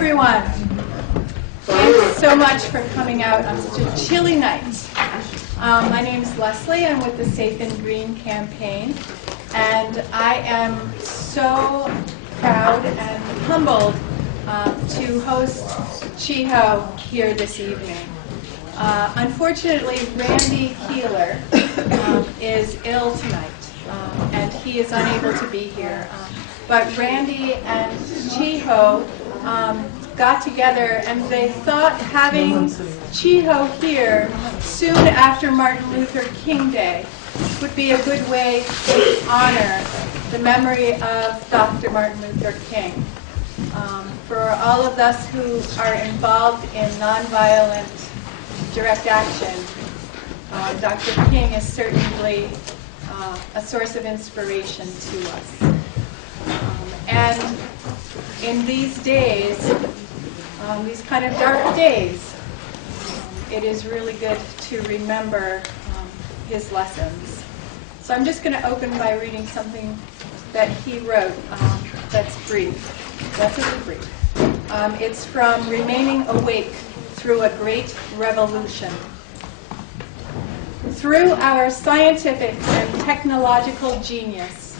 everyone. Thanks so much for coming out on such a chilly night. My name is Leslie. I'm with the Safe and Green campaign, and I am so proud and humbled to host Chiho here this evening. Unfortunately, Randy Keeler is ill tonight, and he is unable to be here. But Randy and Chiho got together, and they thought having Chiho here soon after Martin Luther King Day would be a good way to honor the memory of Dr. Martin Luther King. For all of us who are involved in nonviolent direct action, Dr. King is certainly a source of inspiration to us. And in these days, these kind of dark days, it is really good to remember his lessons. So I'm just going to open by reading something that he wrote that's brief, relatively brief. It's from Remaining Awake Through a Great Revolution. Through our scientific and technological genius,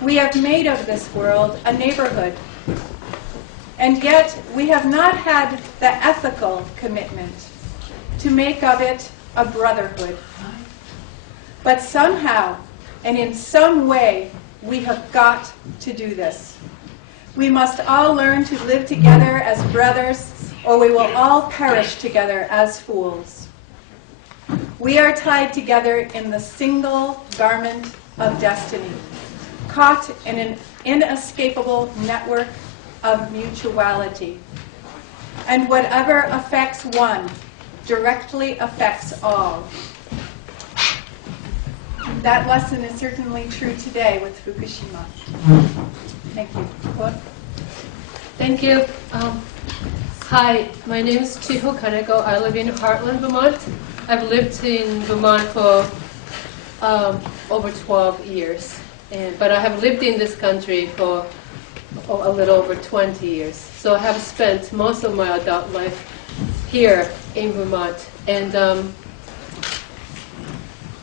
we have made of this world a neighborhood, and yet we have not had the ethical commitment to make of it a brotherhood. But somehow, and in some way, we have got to do this. We must all learn to live together as brothers, or we will all perish together as fools. We are tied together in the single garment of destiny, caught in an inescapable network of mutuality. And whatever affects one directly affects all. That lesson is certainly true today with Fukushima. Thank you. What? Thank you. Hi, my name is Chiho Kaneko. I live in Heartland, Vermont. I've lived in Vermont for over 12 years. But I have lived in this country for a little over 20 years. So I have spent most of my adult life here in Vermont. And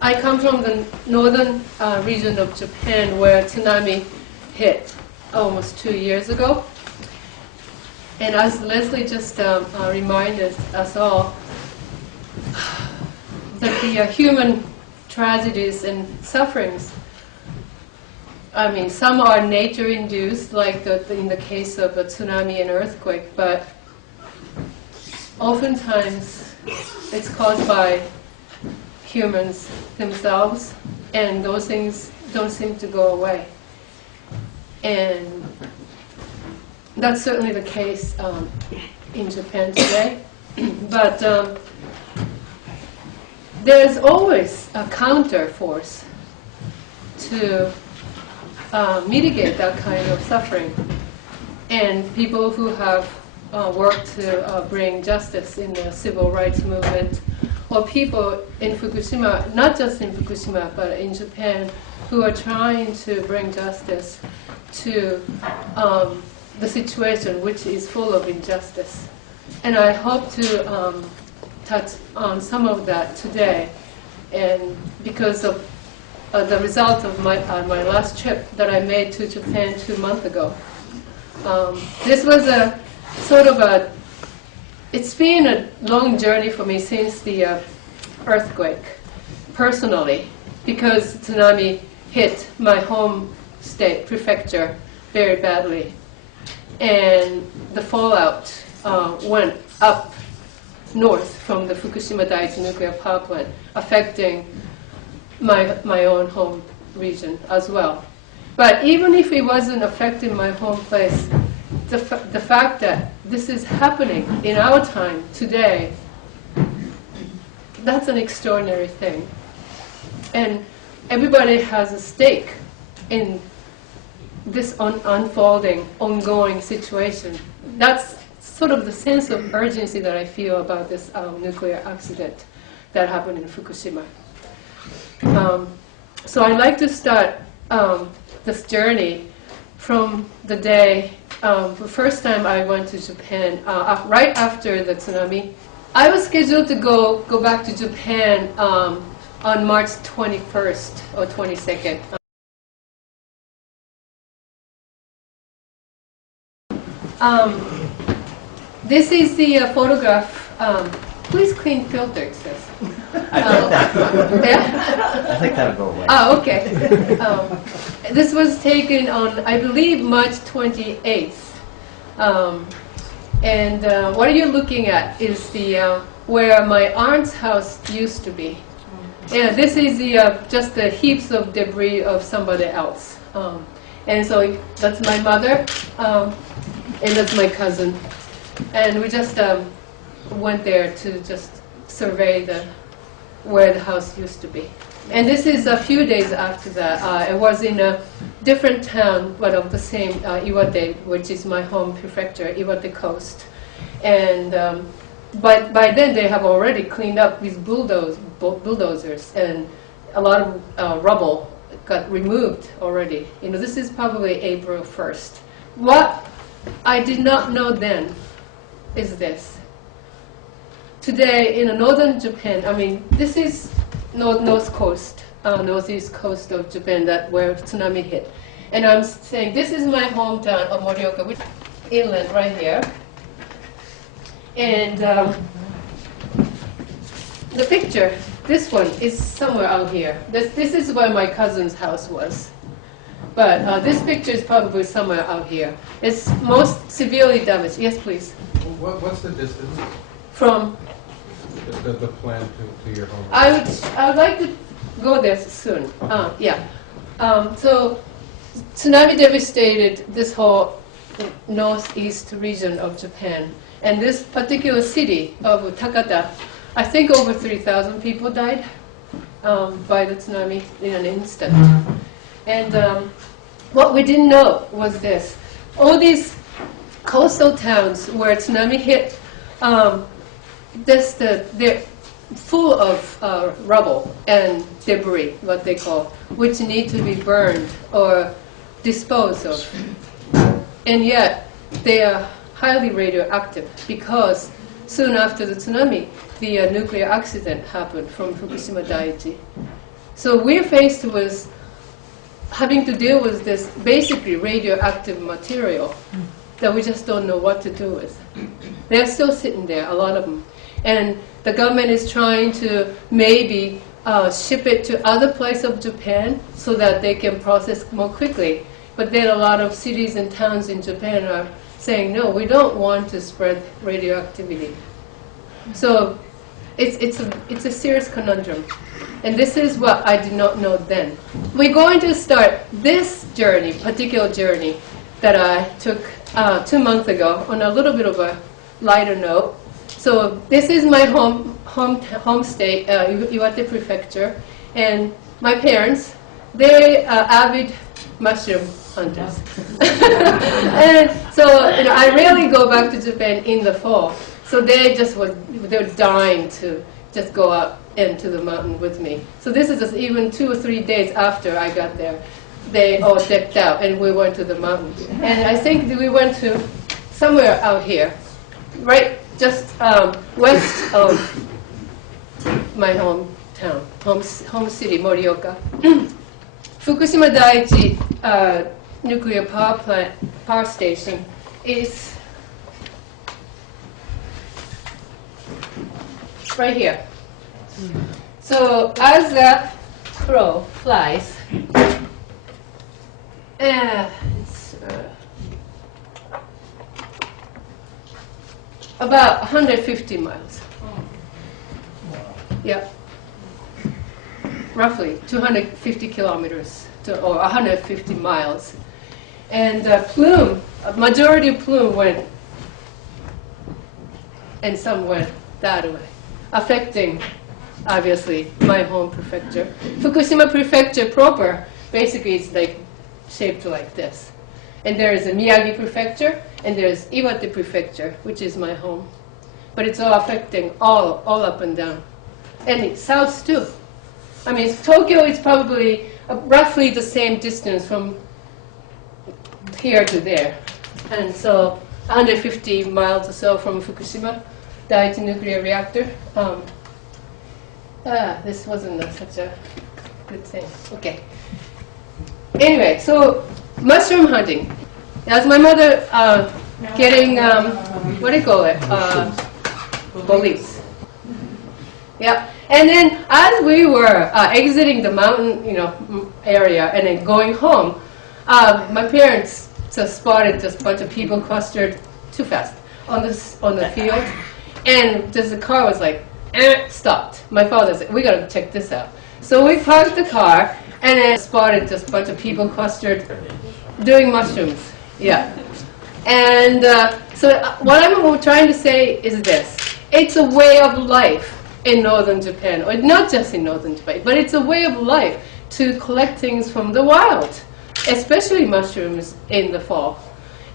I come from the northern region of Japan where tsunami hit almost 2 years ago. And as Leslie just reminded us all, that the human tragedies and sufferings, I mean, some are nature-induced, like in the case of a tsunami and earthquake, but oftentimes it's caused by humans themselves, and those things don't seem to go away. And that's certainly the case in Japan today. But there's always a counter force to mitigate that kind of suffering. And people who have worked to bring justice in the civil rights movement, or people in Fukushima, not just in Fukushima, but in Japan, who are trying to bring justice to the situation which is full of injustice. And I hope to touch on some of that today, and because of the result of my last trip that I made to Japan 2 months ago. This was a sort of it's been a long journey for me since the earthquake, personally, because tsunami hit my home state, prefecture, very badly. And the fallout went up north from the Fukushima Daiichi nuclear power plant, affecting my own home region as well. But even if it wasn't affecting my home place, the fact that this is happening in our time today, that's an extraordinary thing. And everybody has a stake in this unfolding, ongoing situation. That's sort of the sense of urgency that I feel about this nuclear accident that happened in Fukushima. So I'd like to start this journey from the day the first time I went to Japan, right after the tsunami. I was scheduled to go back to Japan on March 21st or 22nd. This is the photograph. Please clean filter, it says. I think that. Yeah? I think that'll go away. Oh, okay. This was taken on, I believe, March 28th. What you're looking at is the where my aunt's house used to be. Yeah, this is the just the heaps of debris of somebody else. And so that's my mother, and that's my cousin. And we just went there to just survey where the house used to be. And this is a few days after that. It was in a different town, but of the same Iwate, which is my home prefecture, Iwate Coast. And but by then they have already cleaned up with bulldozers, and a lot of rubble got removed already. You know, this is probably April 1st. What I did not know then is this. Today in northern Japan, I mean, this is northeast coast of Japan, where tsunami hit. And I'm saying this is my hometown of Morioka, which is inland right here. And the picture, this one, is somewhere out here. This is where my cousin's house was. But this picture is probably somewhere out here. It's most severely damaged. Yes, please. What's the distance From the plan to your home? I would like to go there soon. Yeah. So tsunami devastated this whole northeast region of Japan, and this particular city of Takata, I think over 3,000 people died by the tsunami in an instant. And what we didn't know was this: all these coastal towns where tsunami hit, they're full of rubble and debris, what they call, which need to be burned or disposed of. And yet, they are highly radioactive because soon after the tsunami, the nuclear accident happened from Fukushima Daiichi. So we're faced with having to deal with this basically radioactive material that we just don't know what to do with. They're still sitting there, a lot of them. And the government is trying to maybe ship it to other places of Japan so that they can process more quickly. But then a lot of cities and towns in Japan are saying, no, we don't want to spread radioactivity. So it's a serious conundrum. And this is what I did not know then. We're going to start this journey, particular journey, that I took 2 months ago on a little bit of a lighter note. So this is my home state, Iwate Prefecture, and my parents, they're avid mushroom hunters. And so I rarely go back to Japan in the fall. So they're dying to just go out into the mountain with me. So this is just even 2 or 3 days after I got there. They all decked out and we went to the mountain. And I think we went to somewhere out here, right just west of my hometown, home city, Morioka. Fukushima Daiichi nuclear power station is right here. So as the crow flies, it's about 150 miles. Yeah. Roughly 250 kilometers or 150 miles. And plume, a majority of plume went, and some went that way, affecting, obviously, my home prefecture. Fukushima Prefecture proper, basically it's like shaped like this. And there is a Miyagi Prefecture, and there's Iwate Prefecture, which is my home. But it's all affecting all up and down. And south too. I mean, Tokyo is probably roughly the same distance from here to there. And so 150 miles or so from Fukushima, Daiichi nuclear reactor. This wasn't such a good thing. Okay. Anyway, so mushroom hunting. As my mother getting, what do you call it? Beliefs. Yeah. And then as we were exiting the mountain, area and then going home, my parents just spotted just a bunch of people clustered too fast on the field, and just the car was like, stopped. My father said, "We gotta check this out." So we parked the car and then spotted just a bunch of people clustered doing mushrooms. Yeah. And so what I'm trying to say is this: it's a way of life in northern Japan, or not just in northern Japan, but it's a way of life to collect things from the wild, especially mushrooms in the fall.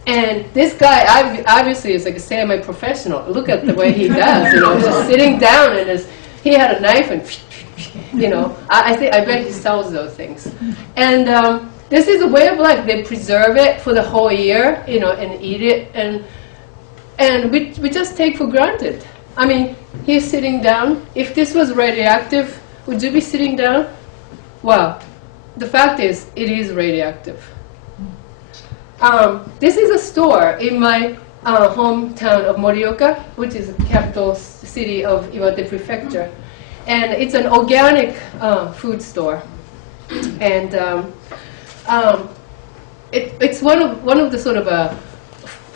And this guy obviously is like a semi-professional. Look at the way he does, just sitting down and he had a knife and, I bet he sells those things. And this is a way of life. They preserve it for the whole year, and eat it, and we just take for granted. I mean, he's sitting down. If this was radioactive, would you be sitting down? Well, the fact is, it is radioactive. This is a store in my hometown of Morioka, which is the capital city of Iwate Prefecture. And it's an organic food store. And it's one of the sort of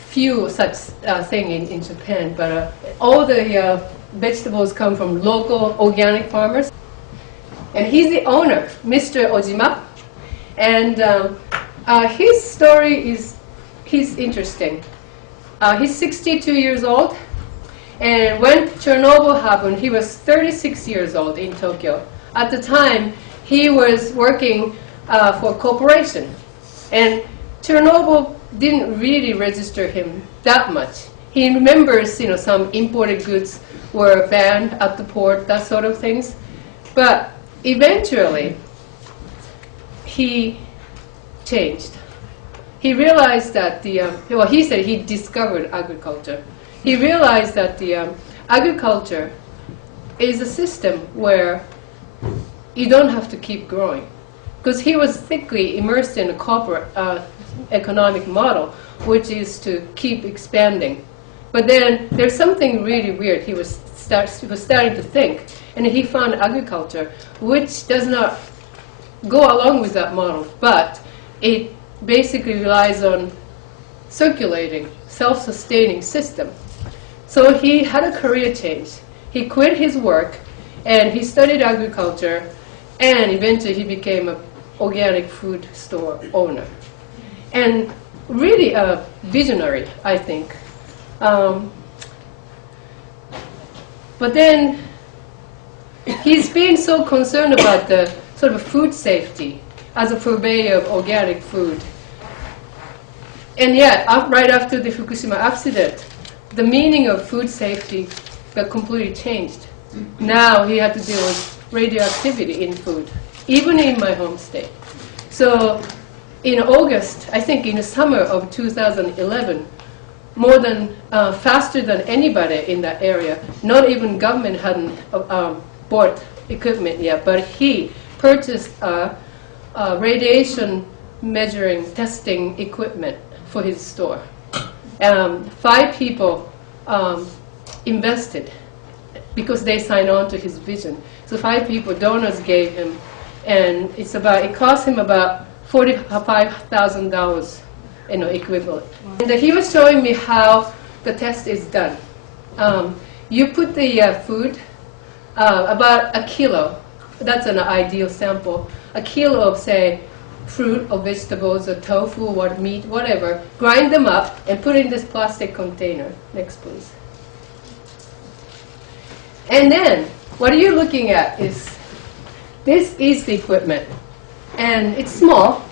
few such thing in Japan. But all the vegetables come from local organic farmers. And he's the owner, Mr. Ojima. And his story he's interesting. He's 62 years old, and when Chernobyl happened, he was 36 years old in Tokyo. At the time, he was working for a corporation, and Chernobyl didn't really register him that much. He remembers, some imported goods were banned at the port, that sort of things. But eventually, he changed. He realized that he said he discovered agriculture. He realized that the agriculture is a system where you don't have to keep growing. Because he was thickly immersed in a corporate economic model, which is to keep expanding. But then there's something really weird he was starting to think, and he found agriculture, which does not go along with that model, but it basically relies on circulating, self-sustaining system. So he had a career change. He quit his work, and he studied agriculture, and eventually he became an organic food store owner. And really a visionary, I think. But then he's been so concerned about the sort of food safety as a purveyor of organic food. And yet, right after the Fukushima accident, the meaning of food safety got completely changed. Now he had to deal with radioactivity in food, even in my home state. So in August, I think in the summer of 2011, more than, faster than anybody in that area, not even government hadn't bought equipment yet, but he purchased radiation measuring testing equipment for his store. 5 people invested because they signed on to his vision. So 5 people, donors gave him, and it cost him about $45,000, equivalent. And he was showing me how the test is done. You put the food, about a kilo, that's an ideal sample, a kilo of, say, fruit or vegetables or tofu or meat, whatever, grind them up and put in this plastic container. Next, please. And then, what you're looking at is, this is the equipment. And it's small,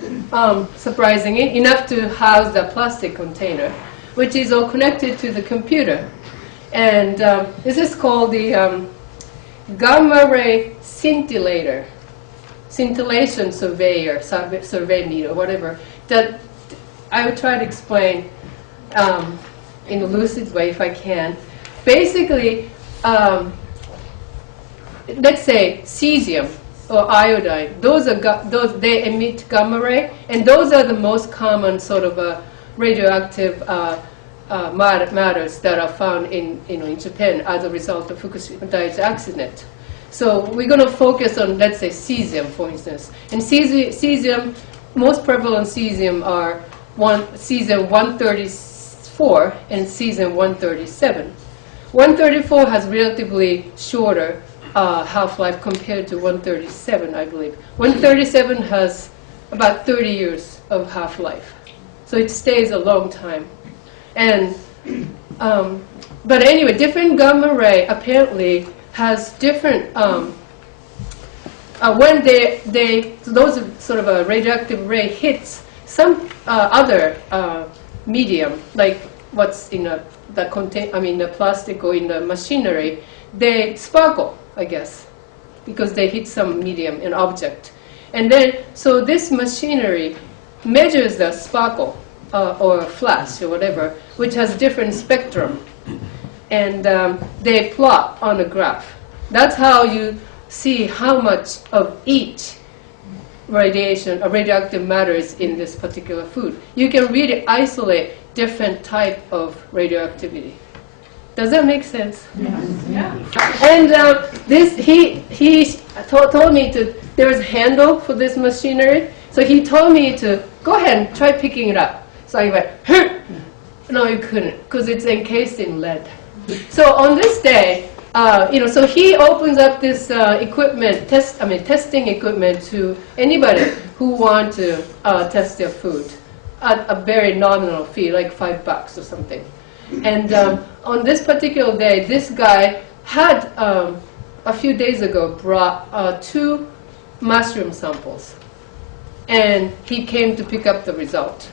surprisingly, enough to house the plastic container, which is all connected to the computer. And this is called the gamma ray scintillator, scintillation survey meter, whatever. That I would try to explain in a lucid way if I can. Basically, let's say cesium or iodine, those they emit gamma ray, and those are the most common sort of radioactive matters that are found in Japan as a result of Fukushima Daiichi accident. So we're going to focus on, let's say, cesium, for instance. And cesium, most prevalent cesium are cesium-134 and cesium-137. 134 has relatively shorter half-life compared to 137, I believe. 137 has about 30 years of half-life. So it stays a long time. And, but anyway, different gamma ray apparently has different, when those sort of a radioactive ray hits some other medium, like what's in the plastic or in the machinery, they sparkle, I guess, because they hit some medium, an object. And then, so this machinery measures the sparkle or flash or whatever, which has different spectrum. And they plot on a graph. That's how you see how much of each radiation or radioactive matter is in this particular food. You can really isolate different type of radioactivity. Does that make sense? Yes. Yeah. And he told me there was a handle for this machinery, so he told me to go ahead and try picking it up. So I went, no, you couldn't, because it's encased in lead. So on this day, so he opens up this equipment, testing equipment to anybody who want to test their food at a very nominal fee, like $5 or something. And on this particular day, this guy had, a few days ago, brought 2 mushroom samples. And he came to pick up the result.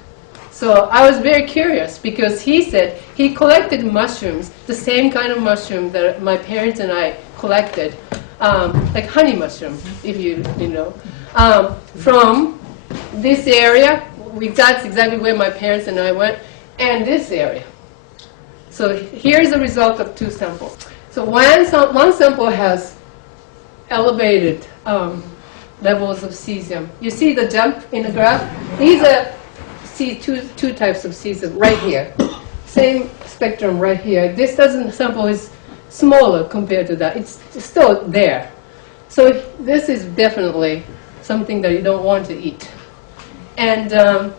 So I was very curious because he said he collected mushrooms, the same kind of mushroom that my parents and I collected, like honey mushroom, if you know, from this area. That's exactly where my parents and I went, and this area. So here's the result of 2 samples. So one sample has elevated levels of cesium. You see the jump in the graph? These are two types of cesium right here. Same spectrum right here. This sample is smaller compared to that. It's still there. So this is definitely something that you don't want to eat. And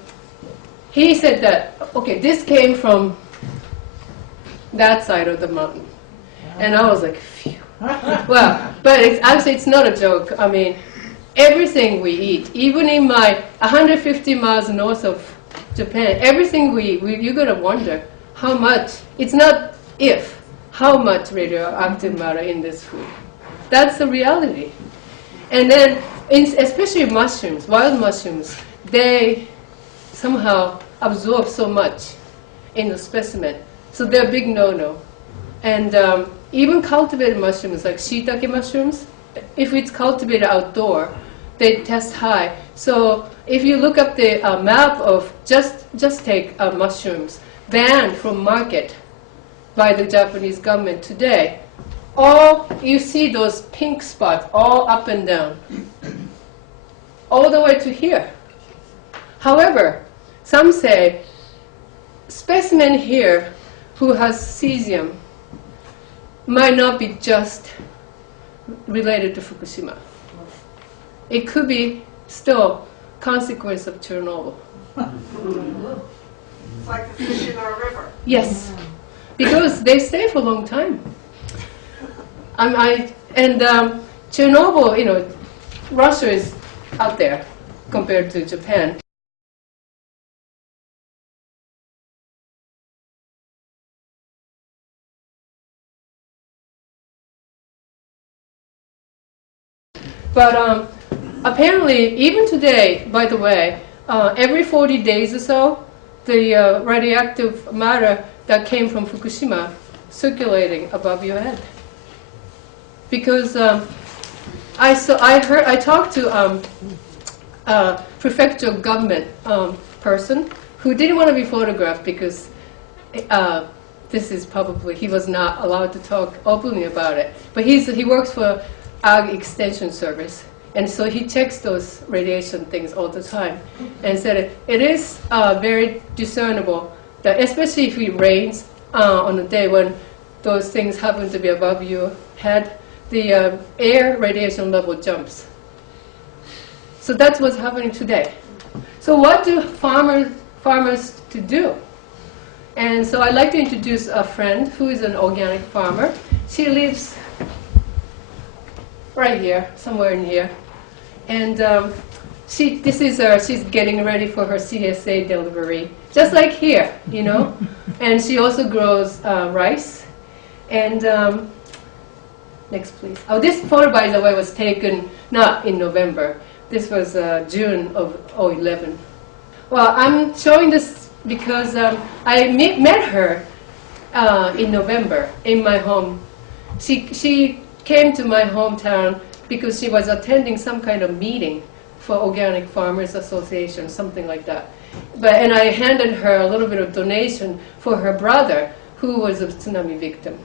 he said that, okay, this came from that side of the mountain. And I was like, phew. Well, but it's not a joke. I mean, everything we eat, even in my 150 miles north of Japan, everything we eat, you're going to wonder how much, it's not if, how much radioactive matter in this food. That's the reality. And then, especially mushrooms, wild mushrooms, they somehow absorb so much in the specimen. So they're a big no-no. And even cultivated mushrooms, like shiitake mushrooms, if it's cultivated outdoor, they test high. So if you look up the map of just take mushrooms banned from market by the Japanese government today, you see those pink spots all up and down, all the way to here. However, some say specimen here who has cesium might not be just related to Fukushima. It could be still consequence of Chernobyl. It's like the fish in our river. Yes, because they stay for a long time. Chernobyl, Russia is out there compared to Japan. But apparently, even today, by the way, every 40 days or so, the radioactive matter that came from Fukushima circulating above your head. Because I talked to a prefectural government person who didn't want to be photographed because this is probably, he was not allowed to talk openly about it, but he works for Ag Extension Service, and so he checks those radiation things all the time, and said it is very discernible that especially if it rains on a day when those things happen to be above your head, the air radiation level jumps. So that's what's happening today. So what do farmers to do? And so I'd like to introduce a friend who is an organic farmer. She lives right here, somewhere in here. And she's getting ready for her CSA delivery, just like here, you know. And she also grows rice. And next, please. Oh, this photo, by the way, was taken not in November. This was June of 2011. Well, I'm showing this because I met her in November in my home. She came to my hometown because she was attending some kind of meeting for Organic Farmers Association, something like that. And I handed her a little bit of donation for her brother, who was a tsunami victim.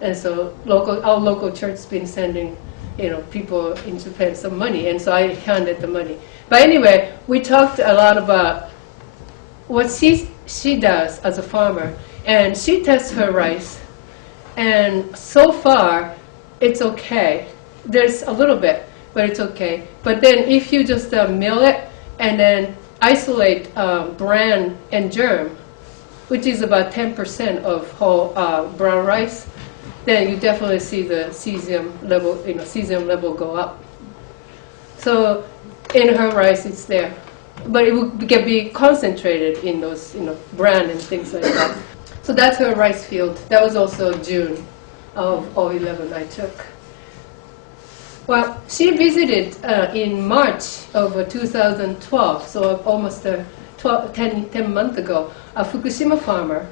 And so our local church has been sending, people in Japan some money, and so I handed the money. But anyway, we talked a lot about what she does as a farmer, and she tests her rice, and so far it's okay. There's a little bit, but it's okay. But then if you just mill it and then isolate bran and germ, which is about 10% of whole brown rice, then you definitely see the cesium level go up. So in her rice, it's there. But it would be concentrated in those, bran and things like that. So that's her rice field. That was also June of 2011 I took. Well, she visited in March of 2012, so almost 10 months ago, a Fukushima farmer.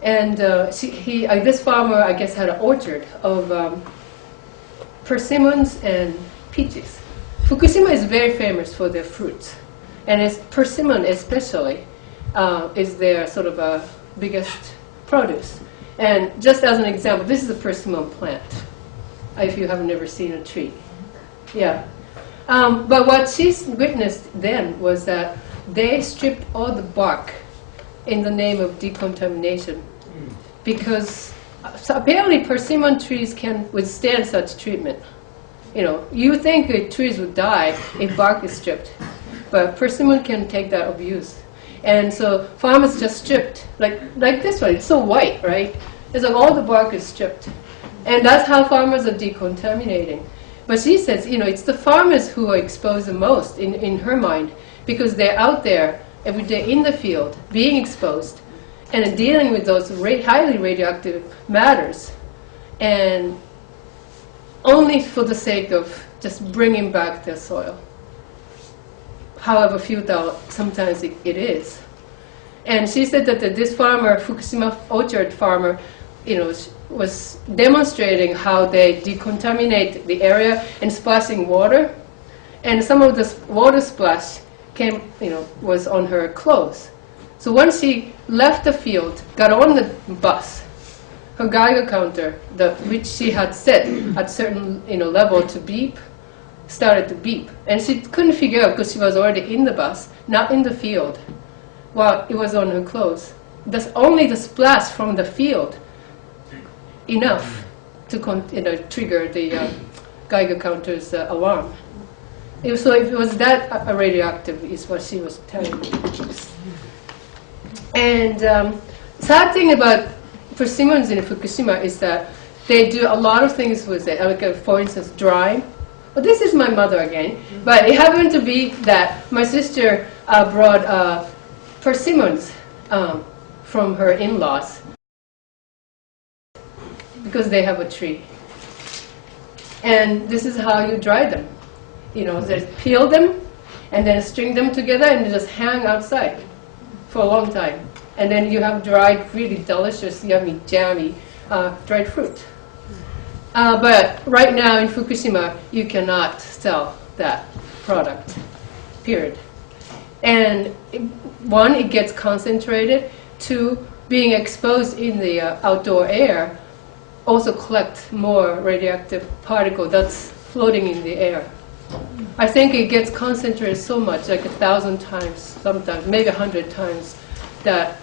This farmer, I guess, had an orchard of persimmons and peaches. Fukushima is very famous for their fruits, and persimmon especially is their sort of biggest produce. And just as an example, this is a persimmon plant, if you have never seen a tree. Yeah. But what she's witnessed then was that they stripped all the bark in the name of decontamination, because apparently persimmon trees can withstand such treatment. You think trees would die if bark is stripped, but persimmon can take that abuse. And so farmers just stripped, like this one. It's so white, right? It's like all the bark is stripped. And that's how farmers are decontaminating. But she says, it's the farmers who are exposed the most in her mind, because they're out there every day in the field, being exposed, and dealing with those highly radioactive matters. And only for the sake of just bringing back their soil, however futile sometimes it is. And she said that this farmer, Fukushima orchard farmer, was demonstrating how they decontaminate the area and splashing water. And some of this water splash was on her clothes. So once she left the field, got on the bus, her Geiger counter, which she had set at certain level to beep, started to beep. And she couldn't figure out, because she was already in the bus, not in the field, while it was on her clothes. That's only the splash from the field enough to trigger the Geiger counter's alarm. So if it was that radioactive, is what she was telling me. And sad thing about persimmons in Fukushima is that they do a lot of things with it, like for instance drying. Well, this is my mother again, but it happened to be that my sister brought persimmons from her in-laws because they have a tree. And this is how you dry them. Just peel them and then string them together and just hang outside for a long time. And then you have dried, really delicious, yummy, jammy dried fruit. But right now in Fukushima, you cannot sell that product, period. And it gets concentrated. to being exposed in the outdoor air also collect more radioactive particle that's floating in the air. I think it gets concentrated so much, like 1,000 times, sometimes maybe 100 times, that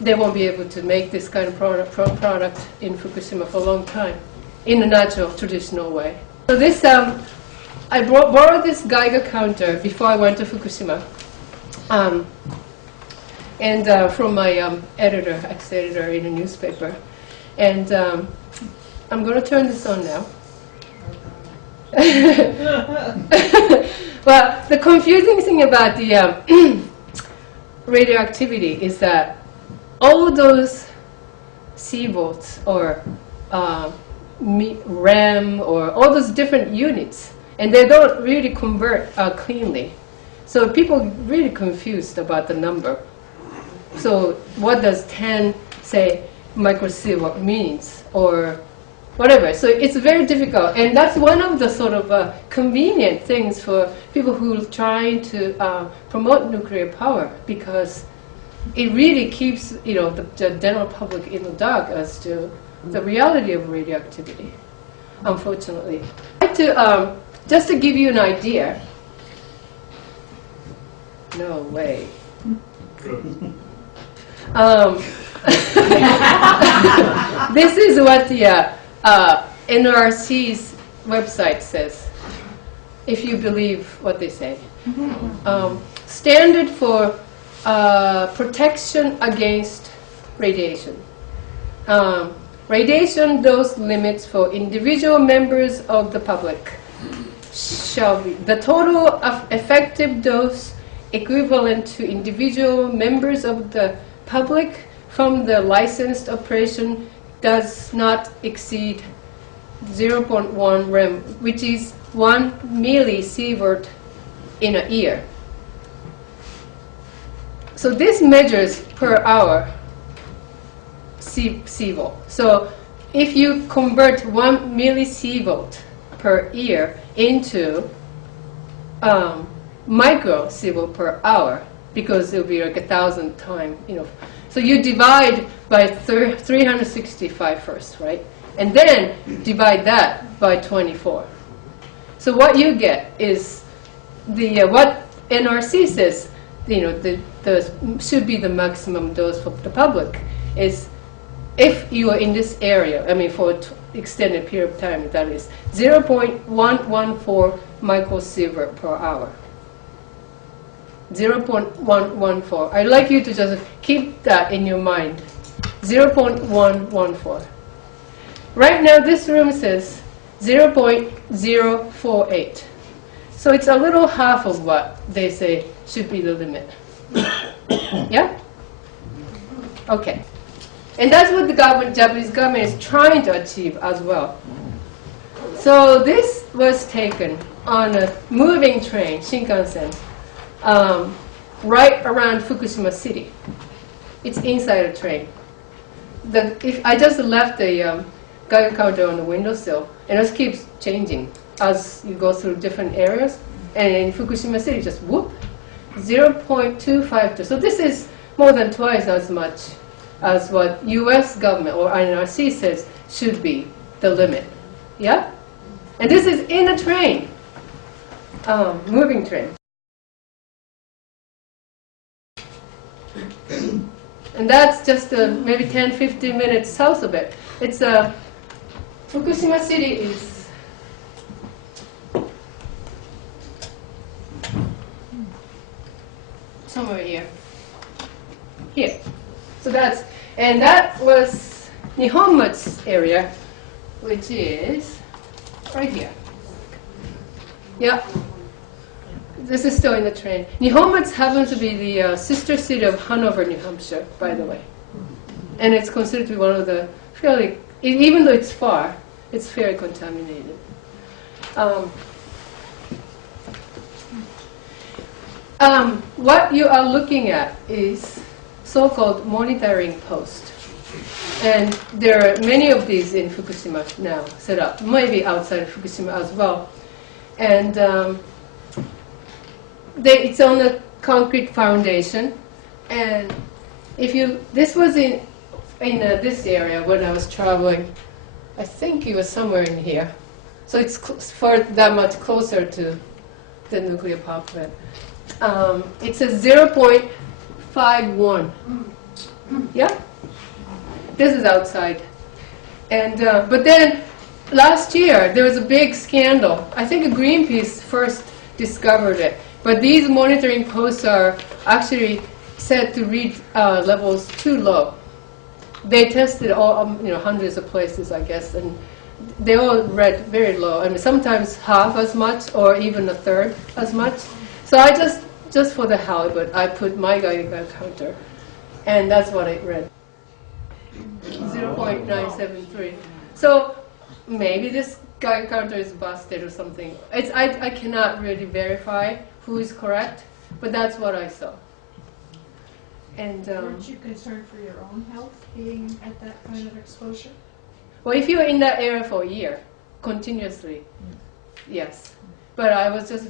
they won't be able to make this kind of product in Fukushima for a long time, in a natural, traditional way. So this, I borrowed this Geiger counter before I went to Fukushima, and from my editor, ex-editor in a newspaper. And I'm going to turn this on now. Well, the confusing thing about the radioactivity is that all those C-volts or RAM or all those different units, and they don't really convert cleanly. So people are really confused about the number. So what does 10, say, microsievert means, or whatever. So it's very difficult, and that's one of the sort of convenient things for people who are trying to promote nuclear power, because it really keeps, you know, the general public in the dark as to the reality of radioactivity, unfortunately. I'd like to, just to give you an idea. No way. This is what the NRC's website says, if you believe what they say. Standard for protection against radiation. Radiation dose limits for individual members of the public shall be the total of effective dose equivalent to individual members of the public from the licensed operation does not exceed 0.1 rem, which is 1 millisievert in a year. So this measures per hour C-volt. So if you convert 1 millisievert per year into micro sievert per hour, because it will be like 1,000 times, you know. So you divide by 365 first, right? And then divide that by 24. So what you get is the what NRC says, you know, the should be the maximum dose for the public is, if you are in this area, I mean for an extended period of time, that is 0.114 microsievert per hour. 0.114. I'd like you to just keep that in your mind. 0.114. Right now, this room says 0.048. So it's a little half of what they say should be the limit. Yeah? Okay. And that's what the Japanese government is trying to achieve as well. So this was taken on a moving train, Shinkansen, right around Fukushima City. It's inside a train. If I just left the Geiger counter on the windowsill, and it just keeps changing as you go through different areas. And in Fukushima City, just whoop, 0.252. So this is more than twice as much as what U.S. government or NRC says should be the limit. Yeah? And this is in a train, moving train. And that's just maybe 10, 15 minutes south of it. It's Fukushima City is somewhere here. Here. So that was Nihonmatsu's area, which is right here. Yeah. This is still in the train. Nihonmatsu happens to be the sister city of Hanover, New Hampshire, by the way. And it's considered to be one of the fairly, even though it's far, it's fairly contaminated. What you are looking at is so-called monitoring post. And there are many of these in Fukushima now set up, maybe outside of Fukushima as well. And it's on a concrete foundation, And if you, this was in this area when I was traveling. I think it was somewhere in here. So it's far that much closer to the nuclear power plant. It's a 0.51. Yeah? This is outside. And, but then last year there was a big scandal. I think Greenpeace first discovered it. But these monitoring posts are actually said to read levels too low. They tested all, hundreds of places, I guess, and they all read very low. I mean, sometimes half as much or even a third as much. So I just for the halibut, I put my Geiger counter, and that's what it read. 0.973. So maybe this Geiger counter is busted or something. I cannot really verify who is correct, but that's what I saw. And Weren't you concerned for your own health being at that kind of exposure? well, if you're in that area for a year, continuously, yes. But I was just,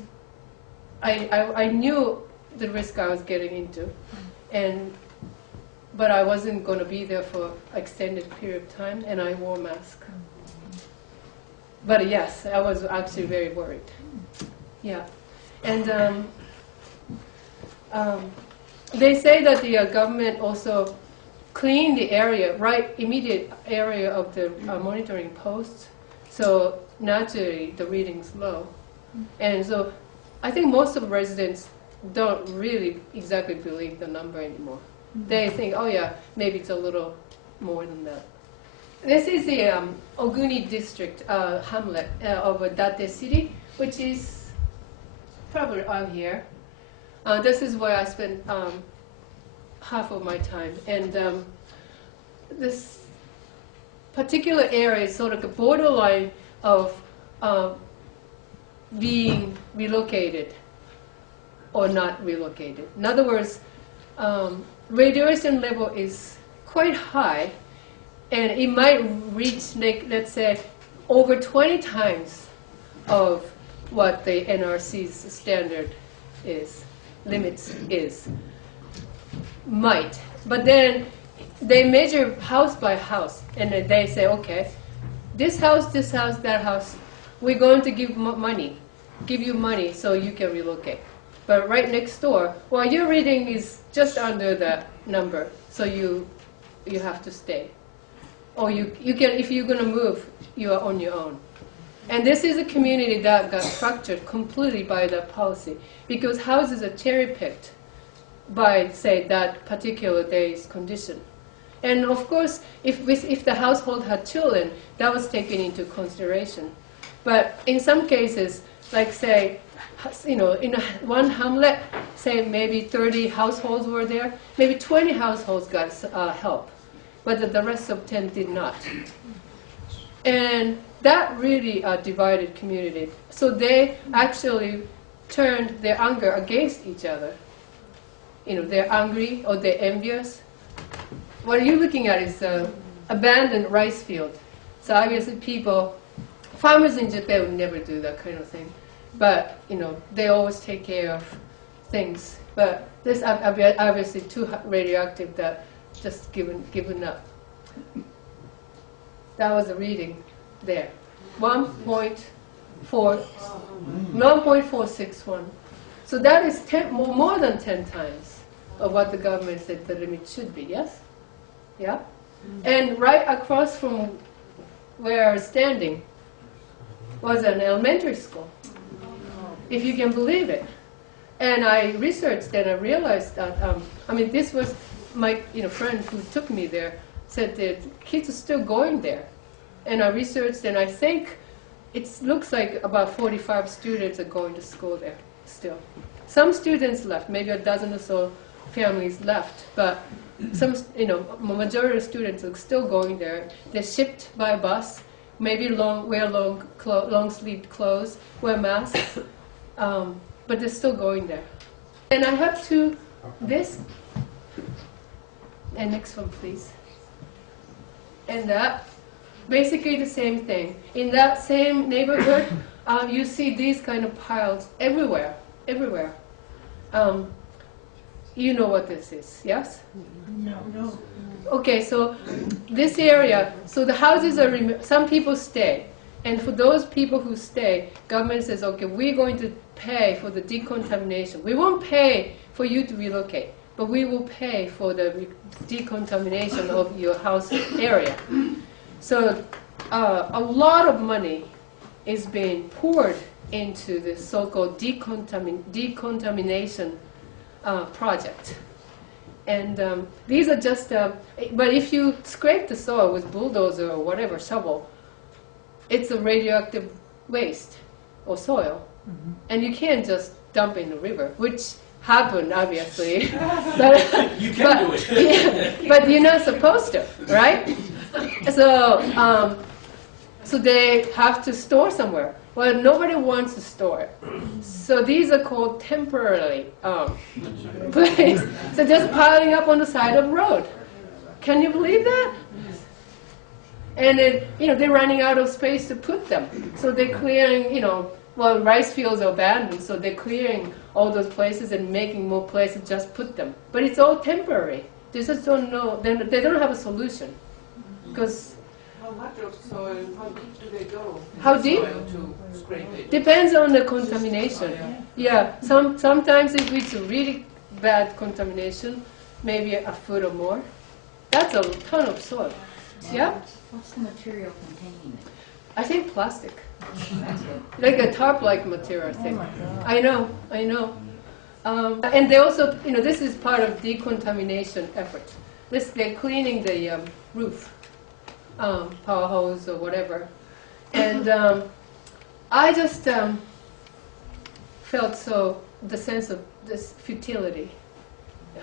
I knew the risk I was getting into, but I wasn't going to be there for extended period of time, and I wore a mask. But yes, I was actually very worried. Yeah, and they say that the government also cleaned the area, immediate area of the monitoring posts. So naturally, the reading's low. And so I think most of residents don't really exactly believe the number anymore. They think, oh yeah, maybe it's a little more than that. This is the Oguni district, hamlet of Date City, which is probably out here. This is where I spent half of my time. And this particular area is sort of a borderline of being relocated or not relocated. In other words, radiation level is quite high, and it might reach, like, let's say, over 20 times of what the NRC's standard is, limits is. Might. But then they measure house by house, and then they say, okay, this house, that house, we're going to give you money so you can relocate. But right next door, well, your reading is just under that number, so you have to stay. Or you can, if you're going to move, you are on your own. And this is a community that got structured completely by that policy, because houses are cherry-picked by, say, that particular day's condition. And of course, if the household had children, that was taken into consideration. But in some cases, like say, in one hamlet, say maybe 30 households were there, maybe 20 households got help, but the rest of 10 did not. And that really divided community. So they actually turned their anger against each other. They're angry or they're envious. What you're looking at is an abandoned rice field. So obviously farmers in Japan would never do that kind of thing. But, they always take care of things. But this obviously too radioactive that just given up. That was a reading there. 1.461. So that is more than 10 times of what the government said the limit should be, yes? Yeah? And right across from where I was standing was an elementary school, if you can believe it. And I researched and I realized that, this was my friend who took me there, said that kids are still going there. And I researched, and I think it looks like about 45 students are going to school there still. Some students left, maybe a dozen or so families left, but some, majority of students are still going there. They're shipped by bus, maybe wear long-sleeved clothes, wear masks, but they're still going there. And I have this, and next one, please. And that, basically the same thing. In that same neighborhood, you see these kind of piles everywhere. you know what this is, yes? No. Okay, so this area, so the houses are, some people stay. And for those people who stay, government says, okay, we're going to pay for the decontamination. We won't pay for you to relocate, but we will pay for the decontamination of your house area. So a lot of money is being poured into the so-called decontamination project. And these are just, but if you scrape the soil with bulldozer or whatever, shovel, it's a radioactive waste or soil. And you can't just dump in the river, which happened, obviously. You can do it. Yeah, but you're not supposed to, right? So, so they have to store somewhere. Well, nobody wants to store it. So these are called temporarily placed. So just piling up on the side of the road. Can you believe that? And then, they're running out of space to put them. So they're clearing, well, rice fields are abandoned, so they're clearing all those places and making more places just put them. But it's all temporary. They just don't know, they don't have a solution. Because How much of soil, how deep do they go? How deep? Soil to scrape it? Depends on the contamination. Yeah, sometimes if it's a really bad contamination, maybe a foot or more. That's a ton of soil. Yeah? What's the material containing it? I think plastic. Like a tarp-like material, I think. I know. And they also, this is part of decontamination effort. They're cleaning the roof, power hose or whatever. And I just felt the sense of this futility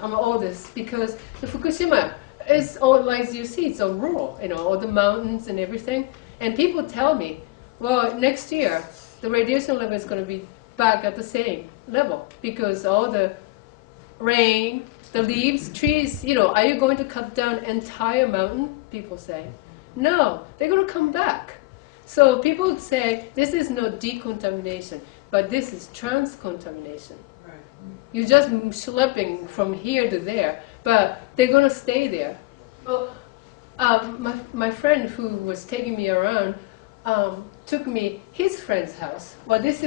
on all this, because the Fukushima is all, like you see, it's all rural, all the mountains and everything. And people tell me, well, next year the radiation level is going to be back at the same level because all the rain, the leaves, trees, are you going to cut down entire mountain? People say. No, they're going to come back. So people say this is no decontamination, but this is transcontamination. Right. You're just schlepping from here to there, but they're going to stay there. Well, my friend who was taking me around took me his friend's house. Well, this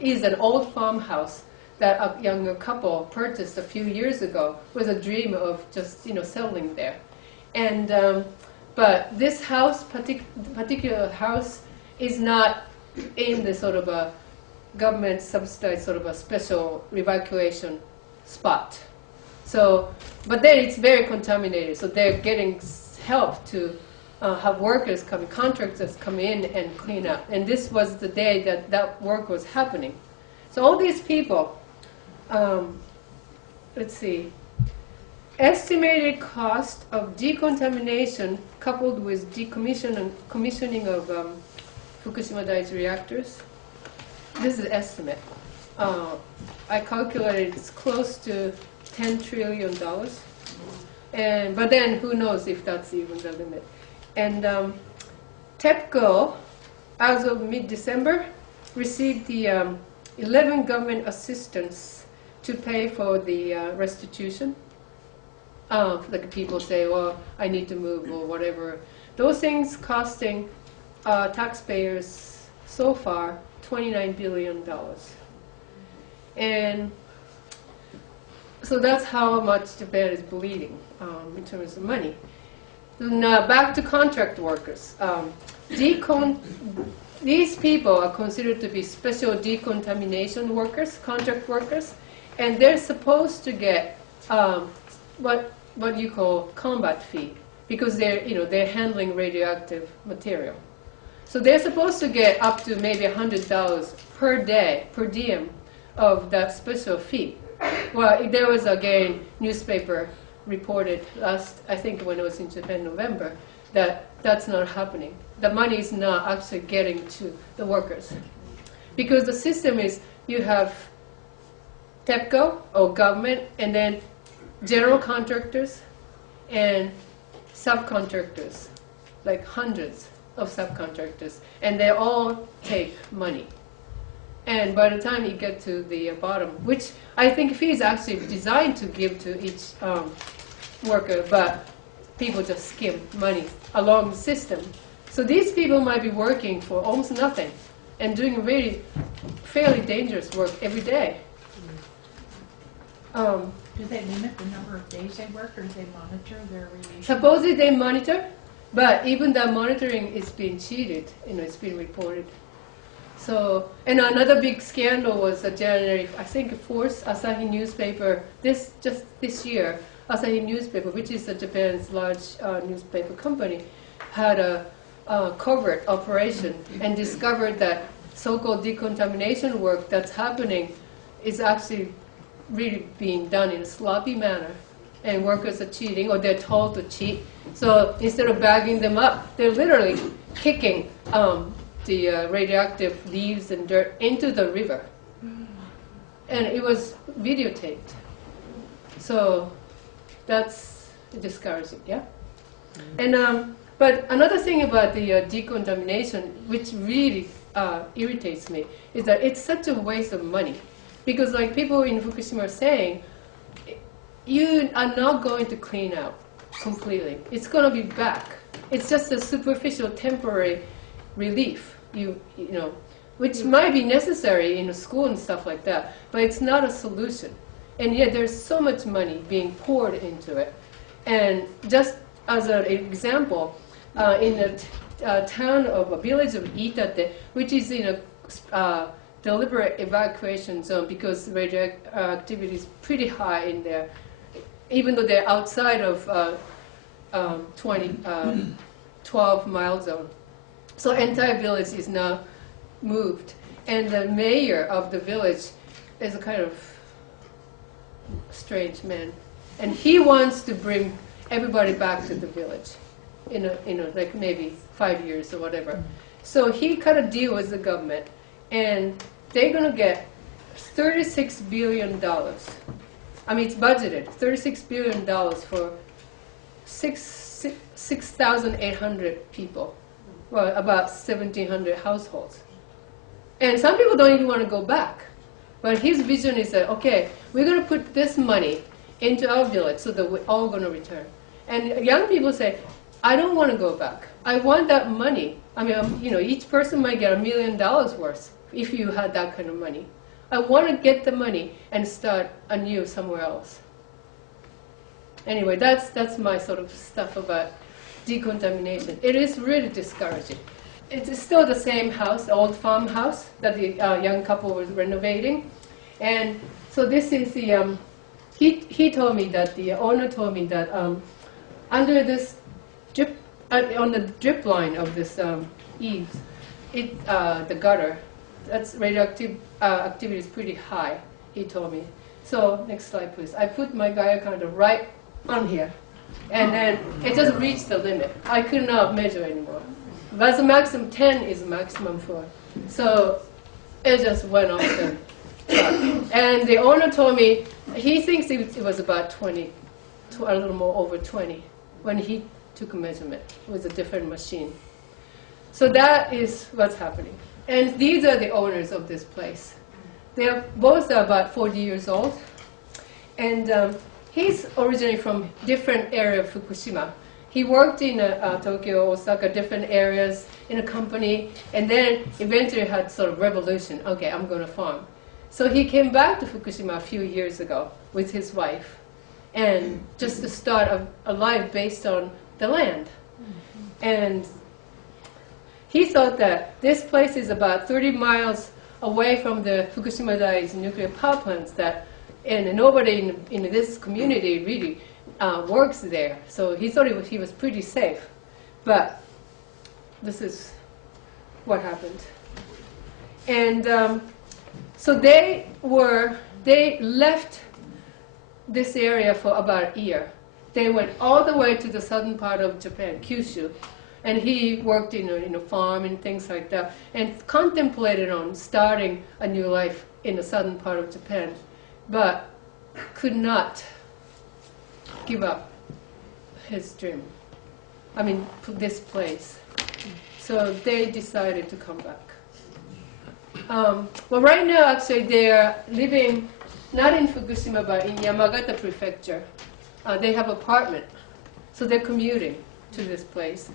is an old farmhouse that a younger couple purchased a few years ago with a dream of just settling there. And but this house, particular house, is not in the sort of a government subsidized sort of a special evacuation spot. So, but then it's very contaminated. So they're getting help to have workers come, contractors come in and clean up. And this was the day that work was happening. So all these people, let's see, estimated cost of decontamination coupled with commissioning of Fukushima Daiichi reactors. This is estimate. I calculated it's close to $10 trillion. But then who knows if that's even the limit. And TEPCO, as of mid-December, received the 11 government assistance to pay for the restitution. Like people say, well, I need to move or whatever. Those things costing taxpayers so far $29 billion. And so that's how much Japan is bleeding in terms of money. Now back to contract workers. These people are considered to be special decontamination workers, contract workers, and they're supposed to get what you call combat fee because they're handling radioactive material. So they're supposed to get up to maybe $100 per day, per diem, of that special fee. Well, there was again newspaper reported last, I think when it was in Japan, November, that that's not happening. The money is not actually getting to the workers. Because the system is you have TEPCO or government and then general contractors and subcontractors, like hundreds of subcontractors, and they all take money. And by the time you get to the bottom, which I think fee is actually designed to give to each worker, but people just skim money along the system. So these people might be working for almost nothing and doing really fairly dangerous work every day. Do they limit the number of days they work, or do they monitor their relation? Supposedly they monitor, but even that monitoring is being cheated. It's been reported. So, and another big scandal was January, I think, 4th, Asahi newspaper. Just this year, Asahi newspaper, which is Japan's large newspaper company, had a covert operation and discovered that so-called decontamination work that's happening is actually really being done in a sloppy manner, and workers are cheating, or they're told to cheat. So instead of bagging them up, they're literally kicking the radioactive leaves and dirt into the river. And it was videotaped. So that's discouraging, yeah? And but another thing about the decontamination, which really irritates me, is that it's such a waste of money. Because like people in Fukushima are saying, you are not going to clean out completely. It's going to be back. It's just a superficial, temporary relief, you know, which might be necessary in a school and stuff like that, but it's not a solution. And yet there's so much money being poured into it. And just as an example, in the town of a village of Itate, which is in a deliberate evacuation zone because radioactivity is pretty high in there, even though they're outside of 12-mile zone. So entire village is now moved. And the mayor of the village is a kind of strange man. And he wants to bring everybody back to the village in like maybe 5 years or whatever. So he cut a deal with the government, and they're going to get $36 billion. I mean, it's budgeted, $36 billion for 6,800 people. Well, about 1,700 households. And some people don't even want to go back. But his vision is that, okay, we're going to put this money into our village so that we're all going to return. And young people say, I don't want to go back. I want that money. I mean, each person might get $1 million worth if you had that kind of money. I want to get the money and start anew somewhere else. Anyway, that's my sort of stuff about decontamination. It is really discouraging. It's still the same house, the old farmhouse that the young couple was renovating. And so this is the, he told me that, the owner told me that under this drip, on the drip line of this eaves, the gutter, that's radioactive activity is pretty high, he told me. So next slide, please. I put my Gaia counter right on here. And then it just reached the limit. I could not measure anymore. That's the maximum, 10 is the maximum for. So it just went off the chart. And the owner told me he thinks it was about 20, a little more over 20, when he took a measurement with a different machine. So that is what's happening. And these are the owners of this place. They are both about 40 years old. And he's originally from different area of Fukushima. He worked in Tokyo, Osaka, different areas in a company, and then eventually had sort of revolution. Okay, I'm going to farm. So he came back to Fukushima a few years ago with his wife, and just to start a life based on the land. And he thought that this place is about 30 miles away from the Fukushima Daiichi nuclear power plants, and nobody in this community really works there. So he thought he was pretty safe. But this is what happened. And so they left this area for about a year. They went all the way to the southern part of Japan, Kyushu, and he worked in a farm and things like that, and contemplated on starting a new life in the southern part of Japan, but could not give up his dream. I mean, this place. So they decided to come back. Well, right now, actually, they are living not in Fukushima, but in Yamagata Prefecture. They have apartment, so they're commuting to this place.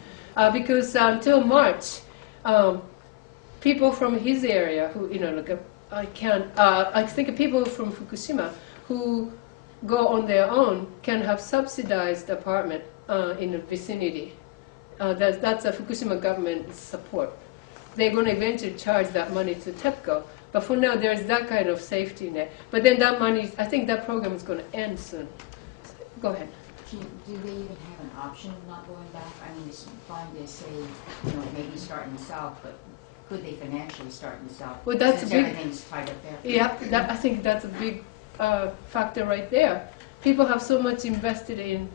Because until March, people from his area who, I think people from Fukushima who go on their own can have subsidized apartment in the vicinity. That's a Fukushima government support. They're going to eventually charge that money to TEPCO. But for now, there's that kind of safety net. But then that money, I think that program is going to end soon. Go ahead. Do they even have an option of not going back? I mean, it's fine to say, maybe start in the south, but could they financially start in the south? Well, that's since a big, everything's tied up there. Yeah, I think that's a big factor right there. People have so much invested in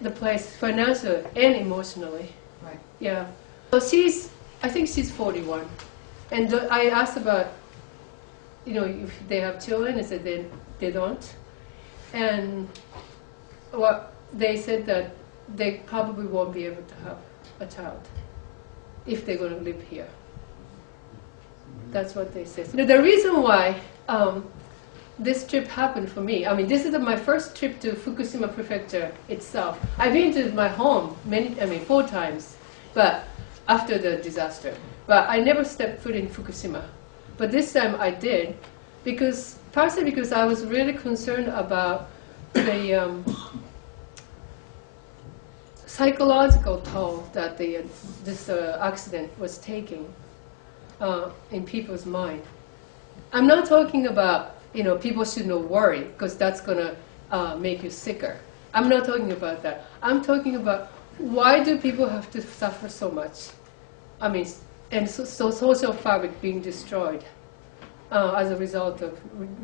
the place financially and emotionally. Right. Yeah. So I think she's 41. And I asked about, if they have children. They said they don't. And they said that they probably won't be able to have a child if they're going to live here. That's what they said. The reason why this trip happened for me, this is my first trip to Fukushima Prefecture itself. I've been to my home 4 times, but after the disaster. But I never stepped foot in Fukushima. But this time I did, partially because I was really concerned about the psychological toll that this accident was taking in people's mind. I'm not talking about, people should not worry, because that's going to make you sicker. I'm not talking about that. I'm talking about why do people have to suffer so much? And so social fabric being destroyed as a result of